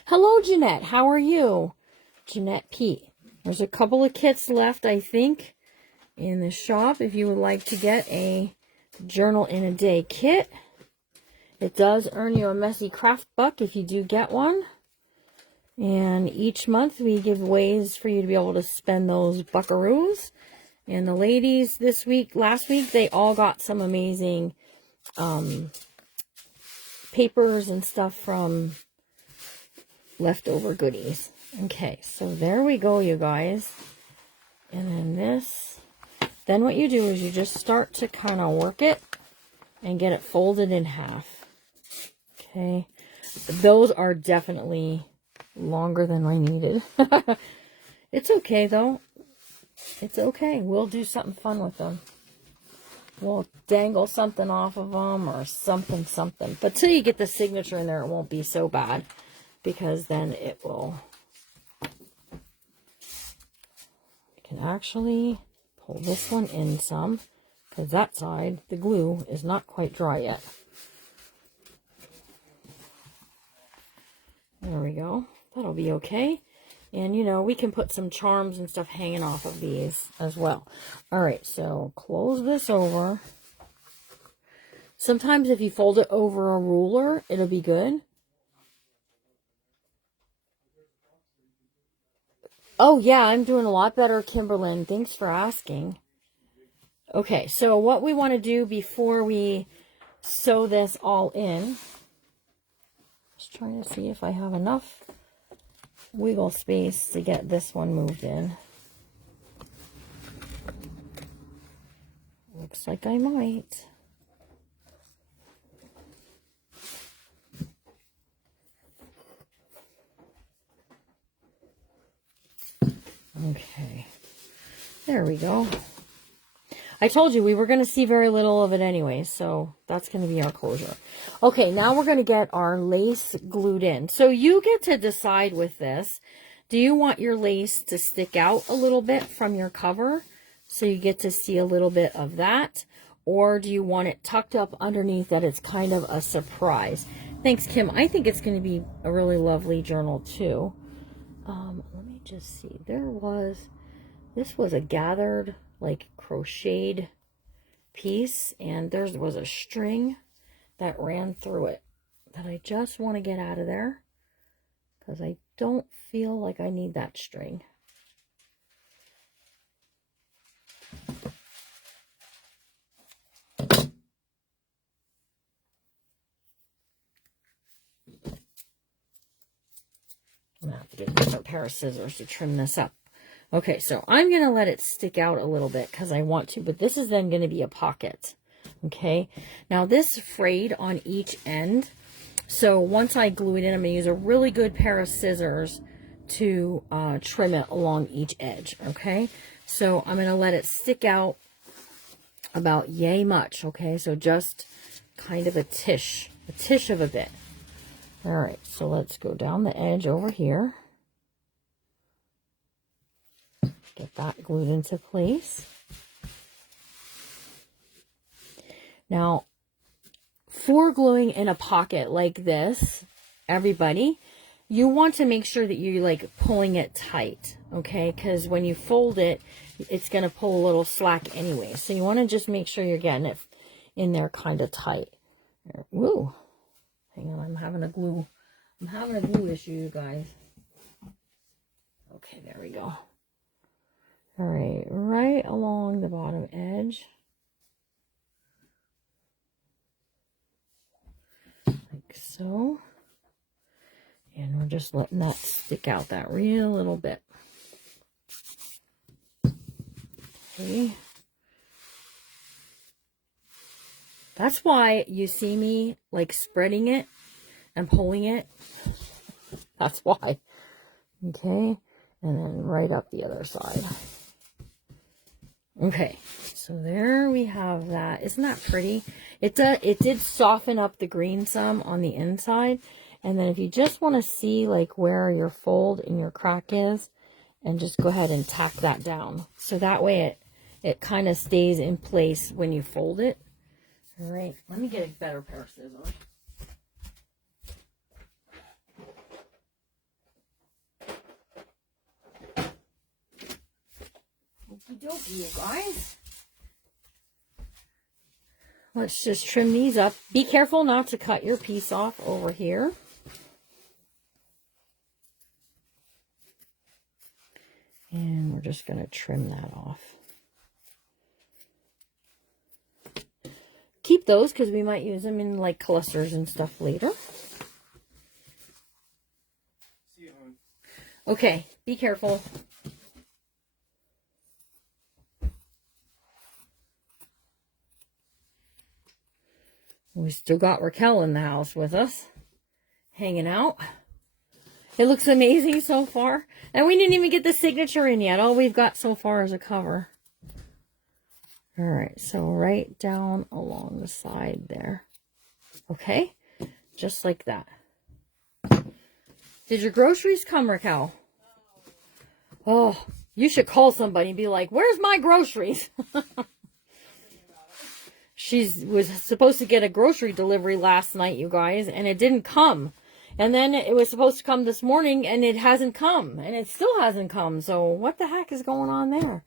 Hello, Jeanette. How are you? Jeanette P. There's a couple of kits left, I think, in the shop if you would like to get a Journal in a Day kit. It does earn you a Messy Craft buck if you do get one. And each month we give ways for you to be able to spend those buckaroos. And the ladies last week, they all got some amazing papers and stuff from leftover goodies. Okay, so there we go, you guys. And then this. Then what you do is you just start to kind of work it and get it folded in half. Okay. Those are definitely longer than I needed. It's okay, though. It's okay. We'll do something fun with them. We'll dangle something off of them or something. But till you get the signature in there, it won't be so bad, because then it will... You can actually pull this one in some, because that side, the glue, is not quite dry yet. There we go. That'll be okay. And, you know, we can put some charms and stuff hanging off of these as well. All right, so close this over. Sometimes if you fold it over a ruler, it'll be good. Oh, yeah, I'm doing a lot better, Kimberlyn. Thanks for asking. Okay, so what we want to do before we sew this all in, just trying to see if I have enough wiggle space to get this one moved in. Looks like I might. Okay, there we go. I told you we were going to see very little of it anyway, so that's going to be our closure. Okay, now we're going to get our lace glued in. So you get to decide with this. Do you want your lace to stick out a little bit from your cover, so you get to see a little bit of that? Or do you want it tucked up underneath, that it's kind of a surprise? Thanks, Kim. I think it's going to be a really lovely journal too. Let me just see. This was a gathered, like, crocheted piece, and there was a string that ran through it that I just want to get out of there, because I don't feel like I need that string. I'm going to have to get a different pair of scissors to trim this up. Okay, so I'm going to let it stick out a little bit because I want to, but this is then going to be a pocket. Okay, now this frayed on each end. So once I glue it in, I'm going to use a really good pair of scissors to trim it along each edge. Okay, so I'm going to let it stick out about yay much. Okay, so just kind of a tish of a bit. All right, so let's go down the edge over here. Get that glued into place. Now, for gluing in a pocket like this, everybody, you want to make sure that you're like pulling it tight, okay? Because when you fold it, it's going to pull a little slack anyway. So you want to just make sure you're getting it in there kind of tight. Woo! Hang on, I'm having a glue issue, you guys. Okay, there we go. All right, right along the bottom edge. Like so. And we're just letting that stick out that real little bit. Okay. That's why you see me like spreading it and pulling it. That's why. Okay. And then right up the other side. Okay, so there we have that. Isn't that pretty? It did soften up the green some on the inside. And then if you just want to see like where your fold and your crack is, and just go ahead and tack that down. So that way it kind of stays in place when you fold it. All right, let me get a better pair of scissors. Okie dokie, you guys. Let's just trim these up. Be careful not to cut your piece off over here. And we're just going to trim that off. Keep those because we might use them in like clusters and stuff later. See you, hon. Okay, be careful. We still got Raquel in the house with us, hanging out. It looks amazing so far. And we didn't even get the signature in yet. All we've got so far is a cover. All right, so right down along the side there. Okay, just like that. Did your groceries come, Raquel? Oh, you should call somebody and be like, where's my groceries? She was supposed to get a grocery delivery last night, you guys, and it didn't come. And then it was supposed to come this morning, and it hasn't come. And it still hasn't come. So what the heck is going on there?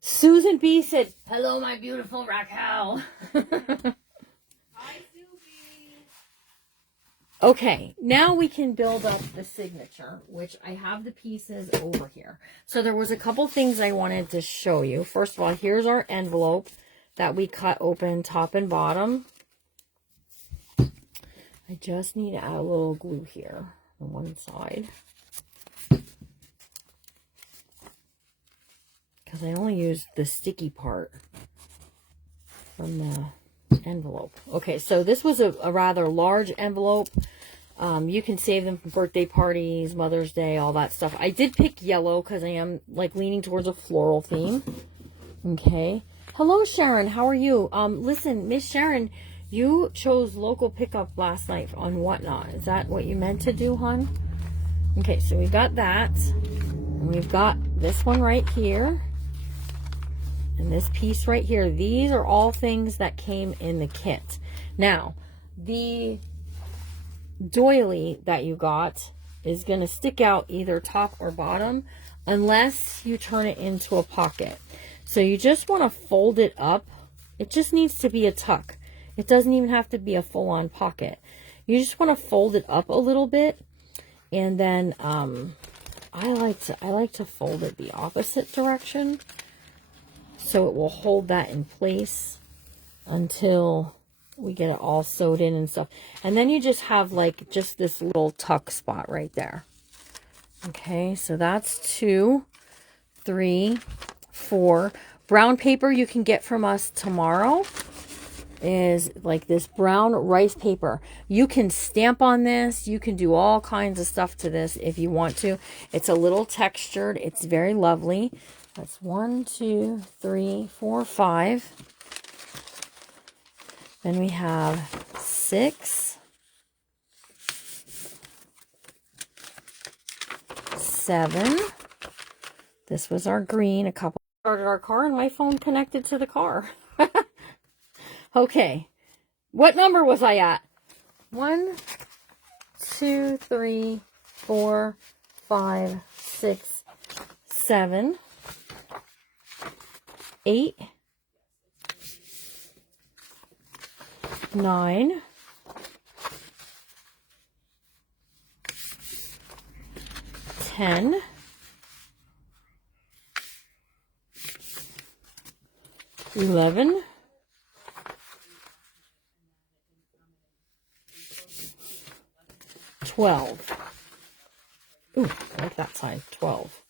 Susan B. said, hello, my beautiful Raquel. Hi, Susie. Okay, now we can build up the signature, which I have the pieces over here. So there was a couple things I wanted to show you. First of all, here's our envelope that we cut open top and bottom. I just need to add a little glue here on one side, because I only used the sticky part from the envelope. Okay, so this was a rather large envelope. You can save them for birthday parties, Mother's Day, all that stuff. I did pick yellow because I am like leaning towards a floral theme. Okay. Hello, Sharon. How are you? Listen, Miss Sharon, you chose local pickup last night on Whatnot. Is that what you meant to do, hon? Okay, so we got that. And we've got this one right here. And this piece right here. These are all things that came in the kit. Now, the doily that you got is going to stick out either top or bottom unless you turn it into a pocket. So you just want to fold it up. It just needs to be a tuck. It doesn't even have to be a full-on pocket. You just want to fold it up a little bit, and then I like to fold it the opposite direction so it will hold that in place until we get it all sewed in and stuff. And then you just have like just this little tuck spot right there. Okay, so that's 2, 3, 4. Brown paper you can get from us tomorrow is like this brown rice paper. You can stamp on this. You can do all kinds of stuff to this if you want to. It's a little textured. It's very lovely. That's 1, 2, 3, 4, 5. Then we have 6, 7. This was our green. A couple started our car and my phone connected to the car. Okay. What number was I at? 1, 2, 3, 4, 5, 6, 7, 8, 9, 10, 11, 12. Ooh, I like that side. 12.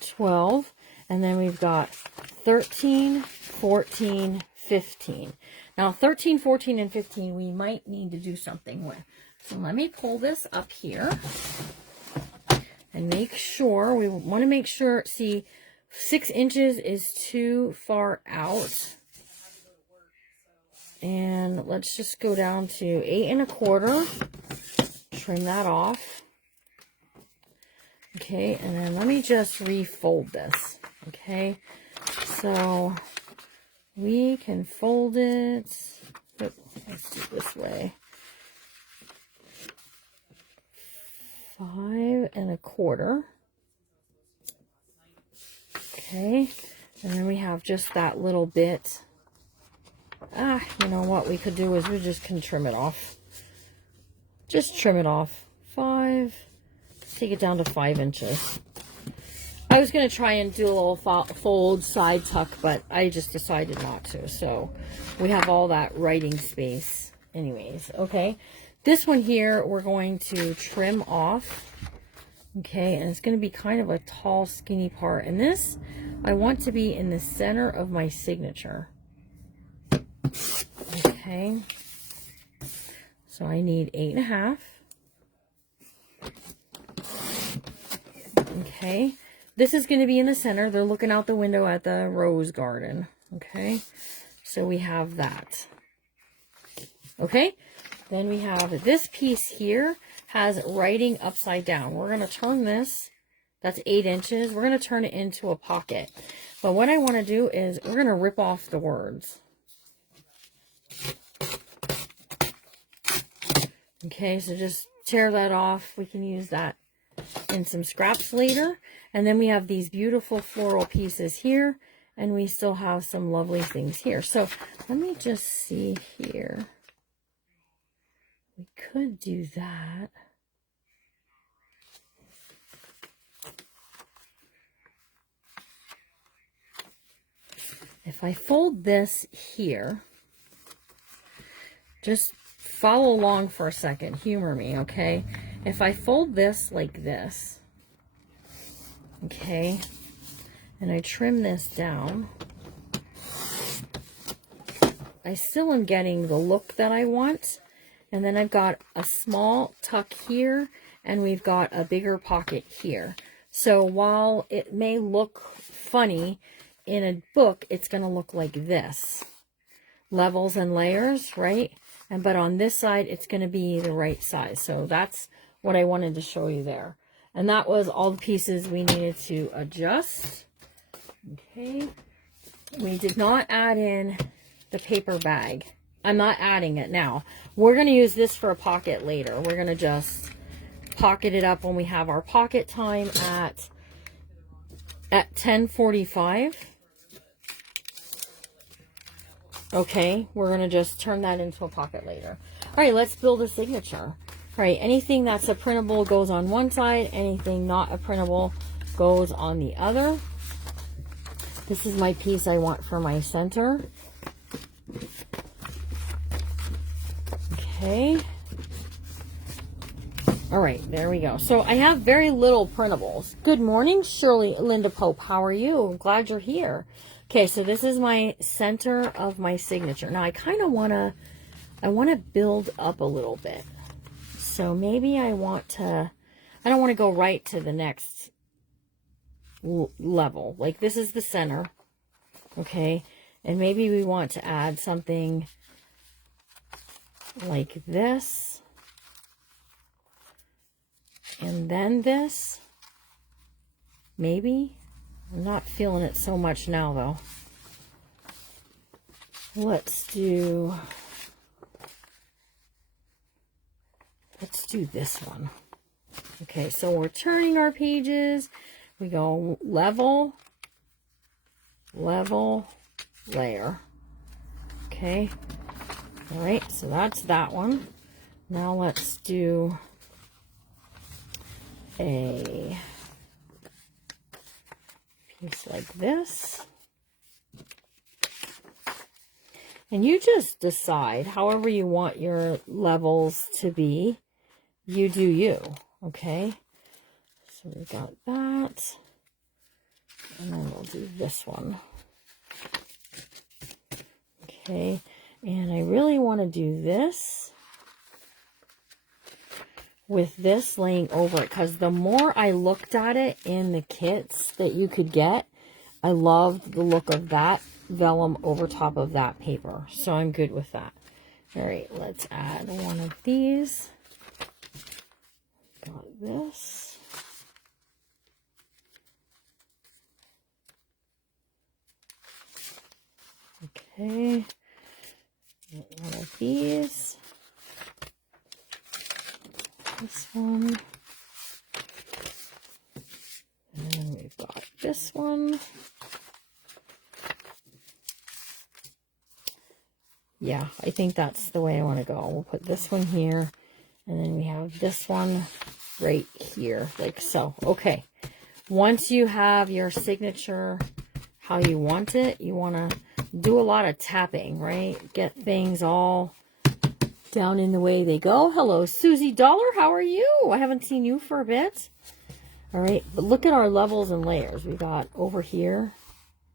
12. And then we've got 13, 14, 15. Now, 13, 14, and 15, we might need to do something with. So let me pull this up here and make sure. We want to make sure, see, 6 inches is too far out. And let's just go down to 8 1/4. Trim that off. Okay, and then let me just refold this. Okay, so we can fold it. Let's do it this way. 5 1/4. Okay, and then we have just that little bit. You know what we could do is we just can trim it off. Just trim it off. 5. Take it down to 5 inches. I was going to try and do a little fold side tuck, but I just decided not to. So we have all that writing space anyways. Okay. This one here, we're going to trim off. Okay. And it's going to be kind of a tall, skinny part. And this, I want to be in the center of my signature. Okay. So I need 8.5. Okay. This is going to be in the center. They're looking out the window at the rose garden. Okay. So we have that. Okay. Then we have this piece here has writing upside down. We're going to turn this. That's 8 inches. We're going to turn it into a pocket. But what I want to do is we're going to rip off the words. Okay, so just tear that off. We can use that in some scraps later. And then we have these beautiful floral pieces here. And we still have some lovely things here. So let me just see here. We could do that. If I fold this here, just follow along for a second, humor me, okay? If I fold this like this, okay, and I trim this down, I still am getting the look that I want. And then I've got a small tuck here, and we've got a bigger pocket here. So while it may look funny, in a book, it's going to look like this. Levels and layers, right? But on this side, it's going to be the right size. So that's what I wanted to show you there. And that was all the pieces we needed to adjust. Okay. We did not add in the paper bag. I'm not adding it now. We're going to use this for a pocket later. We're going to just pocket it up when we have our pocket time at 10:45. Okay, we're going to just turn that into a pocket later. All right, let's build a signature. All right, anything that's a printable goes on one side. Anything not a printable goes on the other. This is my piece I want for my center. Okay. All right, there we go. So I have very little printables. Good morning, Shirley Linda Pope. How are you? I'm glad you're here. Okay, so this is my center of my signature. Now I kind of want to build up a little bit. So maybe I don't want to go right to the next level. Like this is the center. Okay. And maybe we want to add something like this. And then this. Maybe. I'm not feeling it so much now, though. Let's do this one. Okay, so we're turning our pages. We go level, level, layer. Okay. All right, so that's that one. Now let's do a piece like this. And you just decide however you want your levels to be. You do you, okay? So we got that. And then we'll do this one. Okay, and I really want to do this with this laying over it, because the more I looked at it in the kits that you could get, I loved the look of that vellum over top of that paper. So I'm good with that. All right, let's add one of these. Got this. Okay. One of these. This one. And then we've got this one. Yeah, I think that's the way I want to go. We'll put this one here. And then we have this one right here, like so. Okay. Once you have your signature how you want it, you want to do a lot of tapping, right? Get things all down in the way they go. Hello, Susie Dollar. How are you? I haven't seen you for a bit. All right, but look at our levels and layers. We got over here,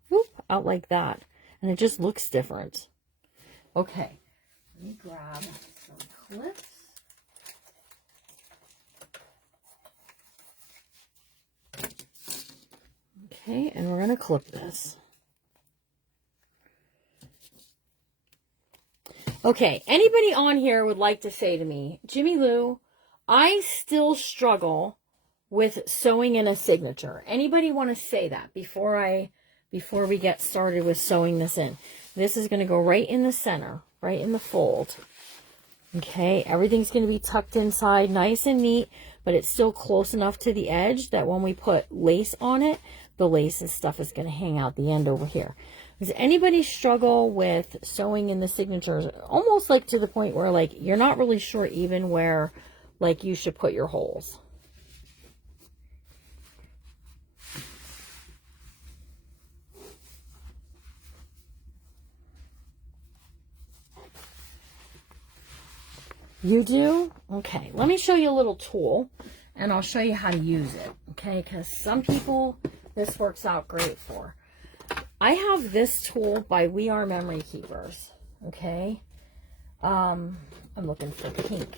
whoop, out like that. And it just looks different. Okay, let me grab some clips. Okay, and we're going to clip this. Okay, anybody on here would like to say to me, Jimmy Lou, I still struggle with sewing in a signature. Anybody want to say that before we get started with sewing this in? This is going to go right in the center, right in the fold. Okay, everything's going to be tucked inside nice and neat, but it's still close enough to the edge that when we put lace on it, the lace and stuff is going to hang out the end over here. Does anybody struggle with sewing in the signatures almost like to the point where like you're not really sure even where like you should put your holes? You do? Okay, let me show you a little tool and I'll show you how to use it. Okay, because some people this works out great for. I have this tool by We Are Memory Keepers. Okay, I'm looking for pink.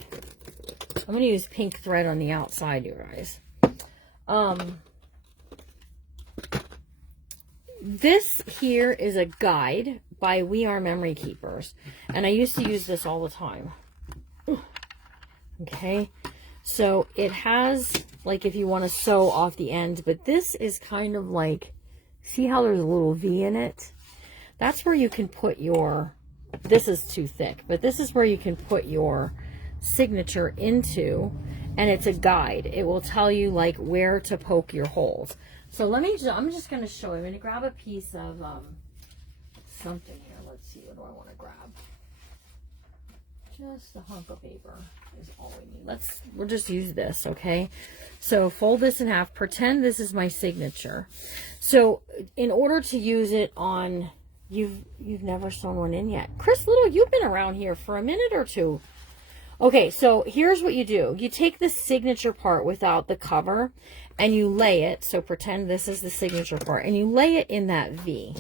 I'm going to use pink thread on the outside, you guys. This here is a guide by We Are Memory Keepers, and I used to use this all the time. Okay, so it has, like, if you want to sew off the end, but this is kind of like, see how there's a little V in it? That's where you can put your, this is too thick, but this is where you can put your signature into, and it's a guide. It will tell you, like, where to poke your holes. So let me, I'm just going to show you. I'm going to grab a piece of something here. Let's see, what do I want to grab? Just a hunk of paper is all we need. We'll just use this, okay? So fold this in half. Pretend this is my signature. So in order to use it on, you've never sewn one in yet. Chris Little, you've been around here for a minute or two. Okay, so here's what you do. You take the signature part without the cover and you lay it. So pretend this is the signature part and you lay it in that V.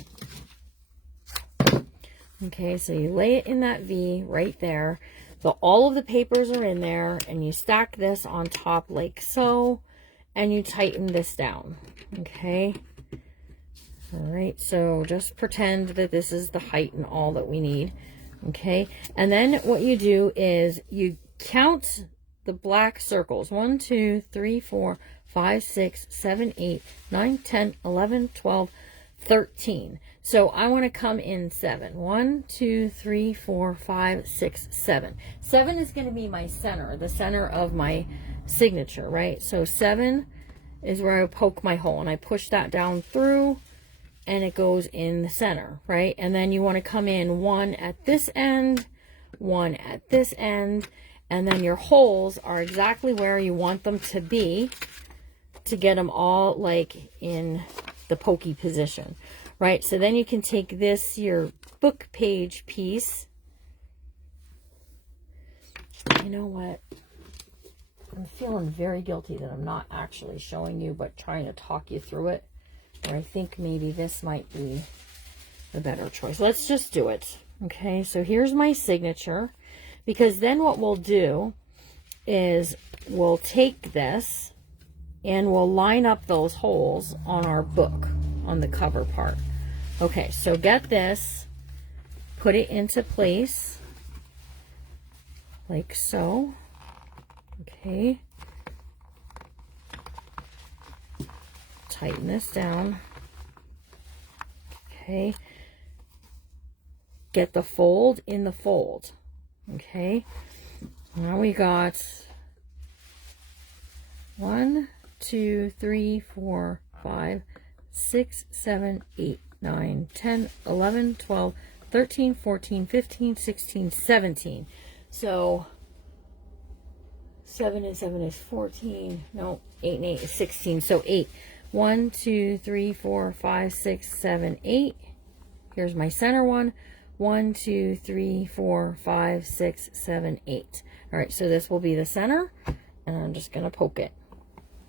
Okay, so you lay it in that V right there. All of the papers are in there, and you stack this on top like so, and you tighten this down. Okay. All right, so just pretend that this is the height and all that we need. Okay, and then what you do is you count the black circles. 1, 2, 3, 4, 5, 6, 7, 8, 9, 10, 11, 12, 13. So I want to come in 7. 1, 2, 3, 4, 5, 6, 7. 7 is going to be my center, the center of my signature, right? So 7 is where I poke my hole, and I push that down through, and it goes in the center, right? And then you want to come in 1 at this end, 1 at this end, and then your holes are exactly where you want them to be to get them all like in the pokey position. Right, so then you can take this, your book page piece. You know what? I'm feeling very guilty that I'm not actually showing you, but trying to talk you through it. Or I think maybe this might be the better choice. Let's just do it. Okay, so here's my signature. Because then what we'll do is we'll take this and we'll line up those holes on our book, on the cover part. Okay, so get this, put it into place like so. Okay, tighten this down. Okay, get the fold in the fold. Okay, now we got 1, 2, 3, 4, 5, 6, 7, 8, 9, 10, 11, 12, 13, 14, 15, 16, 17. So 7 and 7 is 14. No, 8 and 8 is 16. So 8. 1, 2, 3, 4, 5, 6, 7, 8. Here's my center one. 1, 2, 3, 4, 5, 6, 7, 8. All right, so this will be the center, and I'm just going to poke it.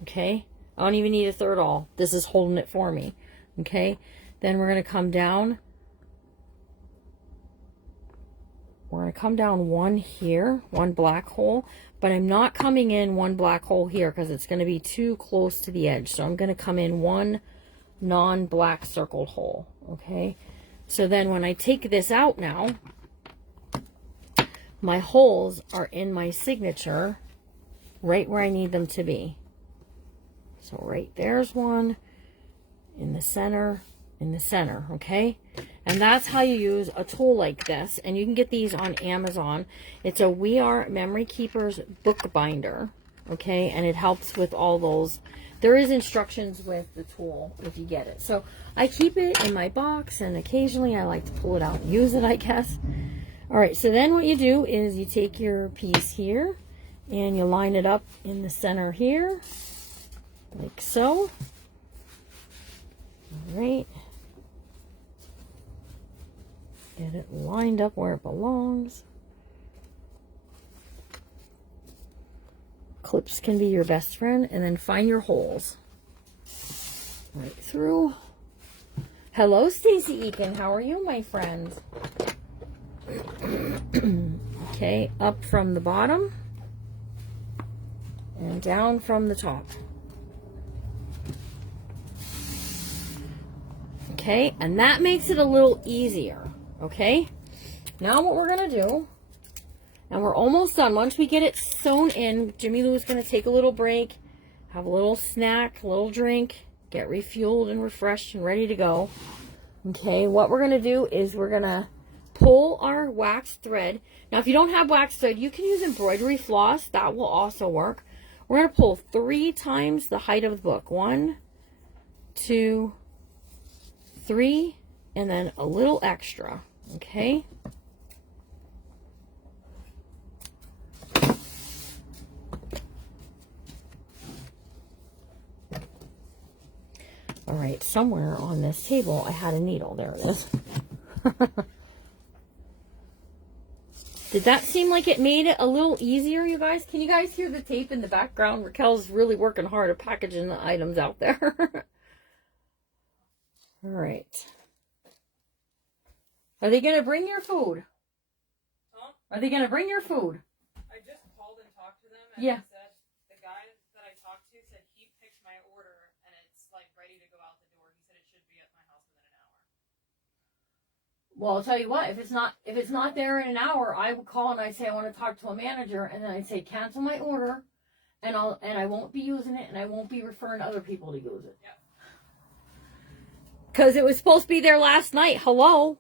Okay, I don't even need a third awl. This is holding it for me. Okay, then we're going to come down. We're going to come down 1 here, 1 black hole, but I'm not coming in 1 black hole here because it's going to be too close to the edge. So I'm going to come in 1 non-black circled hole, okay? So then when I take this out now, my holes are in my signature right where I need them to be. So right there's one in the center, okay? And that's how you use a tool like this. And you can get these on Amazon. It's a We Are Memory Keepers book binder, okay? And it helps with all those. There is instructions with the tool if you get it. So I keep it in my box, and occasionally I like to pull it out and use it, I guess. All right, so then what you do is you take your piece here and you line it up in the center here, like so. All right. Get it lined up where it belongs. Clips can be your best friend, and then find your holes. Right through. Hello, Stacy Eakin. How are you, my friend? Okay, up from the bottom and down from the top. Okay, and that makes it a little easier. Okay, now what we're gonna do, and we're almost done. Once we get it sewn in, Jimmy Lou is gonna take a little break, have a little snack, a little drink, get refueled and refreshed and ready to go. Okay, what we're gonna do is we're gonna pull our wax thread. Now, if you don't have wax thread, you can use embroidery floss. That will also work. We're gonna pull 3 times the height of the book. 1, 2, 3, and then a little extra, okay? All right, somewhere on this table, I had a needle. There it is. Did that seem like it made it a little easier, you guys? Can you guys hear the tape in the background? Raquel's really working hard at packaging the items out there. All right. Are they going to bring your food? Huh? Are they going to bring your food? I just called and talked to them, and Yeah. they said, the guy that I talked to said he picked my order, and it's, like, ready to go out the door. He said it should be at my house within an hour. Well, I'll tell you what, if it's not there in an hour, I would call and I'd say I want to talk to a manager, and then I'd say cancel my order, and I won't be using it, and I won't be referring other people to use it. Yep. Because it was supposed to be there last night. Hello.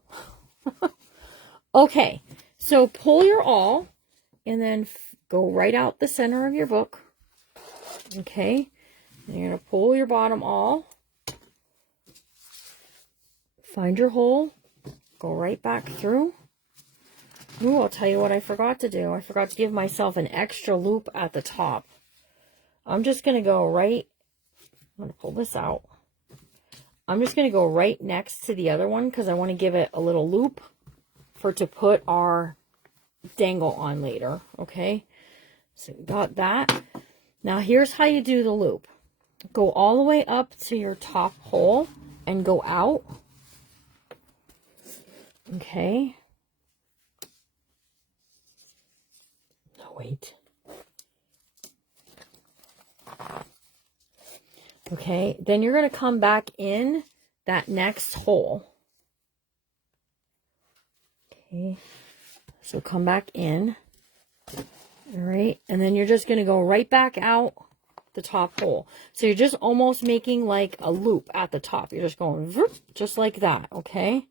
Okay, so pull your awl and then go right out the center of your book. Okay, and you're going to pull your bottom awl. Find your hole. Go right back through. Ooh, I'll tell you what I forgot to do. I forgot to give myself an extra loop at the top. I'm just going to go right. I'm going to pull this out. I'm just going to go right next to the other one because I want to give it a little loop to put our dangle on later. Okay, so we got that. Now here's how you do the loop. Go all the way up to your top hole and go out. Okay. No, wait. Okay, then you're going to come back in that next hole. Okay, so come back in. All right, and then you're just going to go right back out the top hole. So you're just almost making like a loop at the top. You're just going just like that, okay?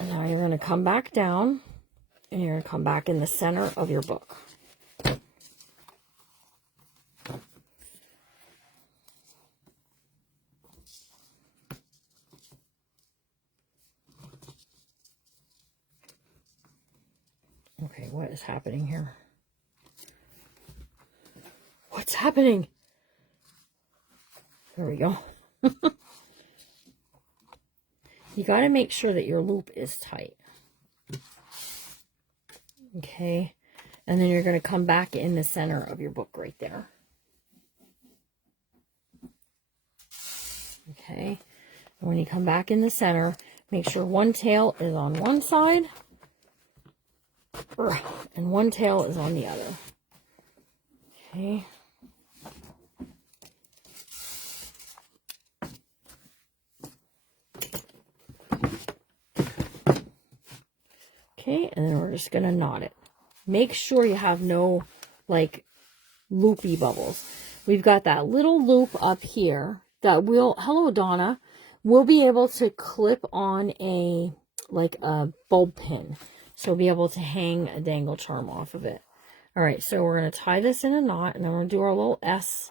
Now you're going to come back down, and you're going to come back in the center of your book. Okay, what is happening here? What's happening? There we go. You got to make sure that your loop is tight. Okay, and then you're going to come back in the center of your book right there. Okay, and when you come back in the center, make sure one tail is on one side and one tail is on the other. Okay. Okay, and then we're just going to knot it. Make sure you have no, like, loopy bubbles. We've got that little loop up here that will, hello Donna, we'll be able to clip on a, like a bulb pin. So we'll be able to hang a dangle charm off of it. All right, so we're going to tie this in a knot, and then we're going to do our little S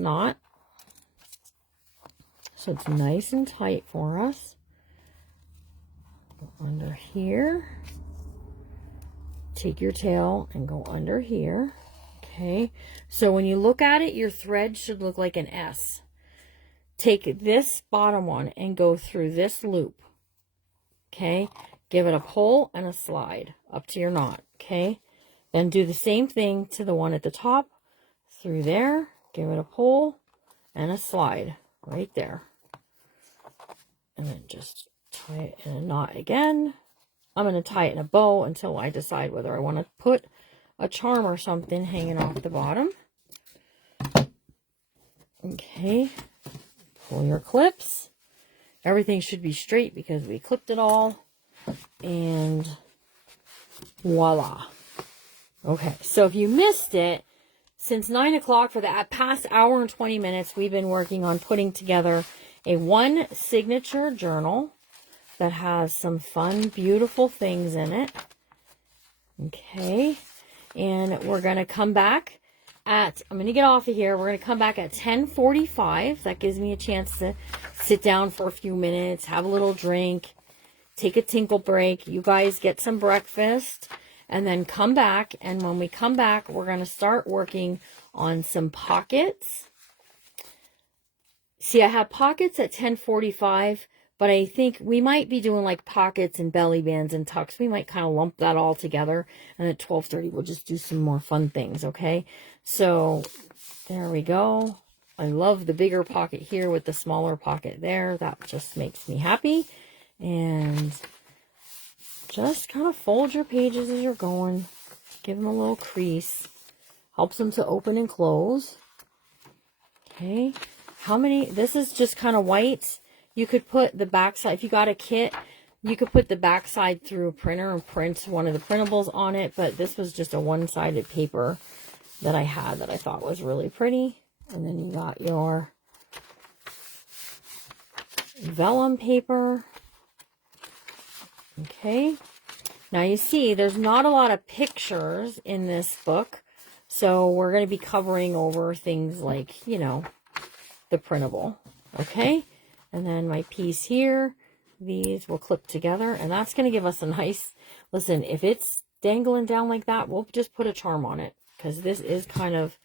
knot. So it's nice and tight for us. Go under here. Take your tail and go under here. Okay, so when you look at it, your thread should look like an S. Take this bottom one and go through this loop. Okay, give it a pull and a slide up to your knot. Okay, then do the same thing to the one at the top. Through there, give it a pull and a slide right there. And then just tie it in a knot again. I'm going to tie it in a bow until I decide whether I want to put a charm or something hanging off the bottom. Okay, pull your clips. Everything should be straight because we clipped it all. And voila. Okay, so if you missed it, since 9 o'clock for the past hour and 20 minutes, we've been working on putting together a one signature journal that has some fun, beautiful things in it. Okay, and we're going to come back at, I'm going to get off of here. We're going to come back at 10:45. That gives me a chance to sit down for a few minutes, have a little drink, take a tinkle break. You guys get some breakfast, and then come back. And when we come back, we're going to start working on some pockets. See, I have pockets at 10:45. But I think we might be doing like pockets and belly bands and tucks. We might kind of lump that all together. And at 12:30, we'll just do some more fun things, okay? So, there we go. I love the bigger pocket here with the smaller pocket there. That just makes me happy. And just kind of fold your pages as you're going. Give them a little crease. Helps them to open and close. Okay. How many? This is just kind of white. You could put the backside, if you got a kit, you could put the backside through a printer and print one of the printables on it. But this was just a one-sided paper that I had that I thought was really pretty. And then you got your vellum paper. Okay. Now you see, there's not a lot of pictures in this book. So we're going to be covering over things like, you know, the printable. Okay. And then my piece here, these will clip together, and that's going to give us a nice, listen, if it's dangling down like that, we'll just put a charm on it, because this is kind of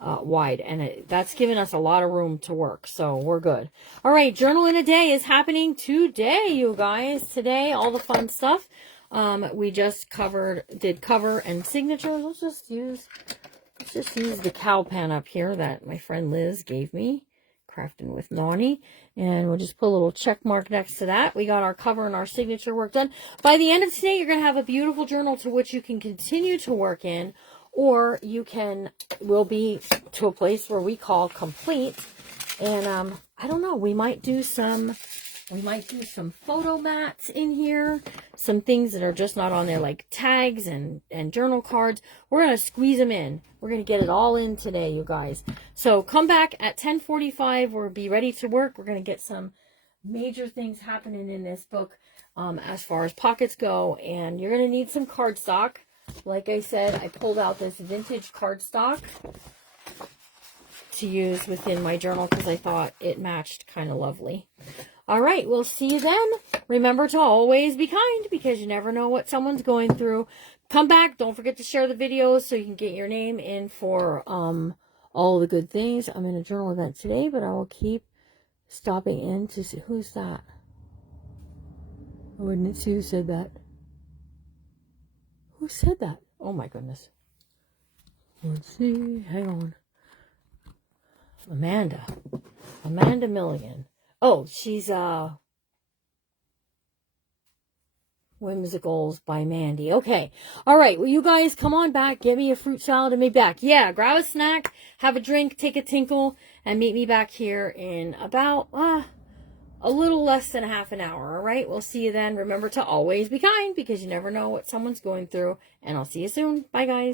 wide, and that's giving us a lot of room to work, so we're good. All right, Journal in a Day is happening today, you guys. Today, all the fun stuff. We just did cover and signatures. Let's just use the cow pen up here that my friend Liz gave me. Crafting with Nani, and we'll just put a little check mark next to that. We got our cover and our signature work done. By the end of today, you're going to have a beautiful journal to which you can continue to work in, or we'll be to a place where we call complete. And I don't know, we might do some photo mats in here, some things that are just not on there, like tags and journal cards. We're going to squeeze them in. We're going to get it all in today, you guys. So come back at 10:45. We'll be ready to work. We're going to get some major things happening in this book as far as pockets go. And you're going to need some cardstock. Like I said, I pulled out this vintage cardstock to use within my journal because I thought it matched kind of lovely. All right, we'll see you then. Remember to always be kind, because you never know what someone's going through. Come back. Don't forget to share the videos so you can get your name in for all the good things. I'm in a journal event today, but I will keep stopping in to see. Who's that? I wouldn't see who said that. Who said that? Oh my goodness. Let's see. Hang on. Amanda Milligan. Oh, she's Whimsicals by Mandy. Okay. All right. Well, you guys come on back. Get me a fruit salad and me back. Yeah. Grab a snack, have a drink, take a tinkle, and meet me back here in about a little less than half an hour. All right. We'll see you then. Remember to always be kind because you never know what someone's going through. And I'll see you soon. Bye, guys.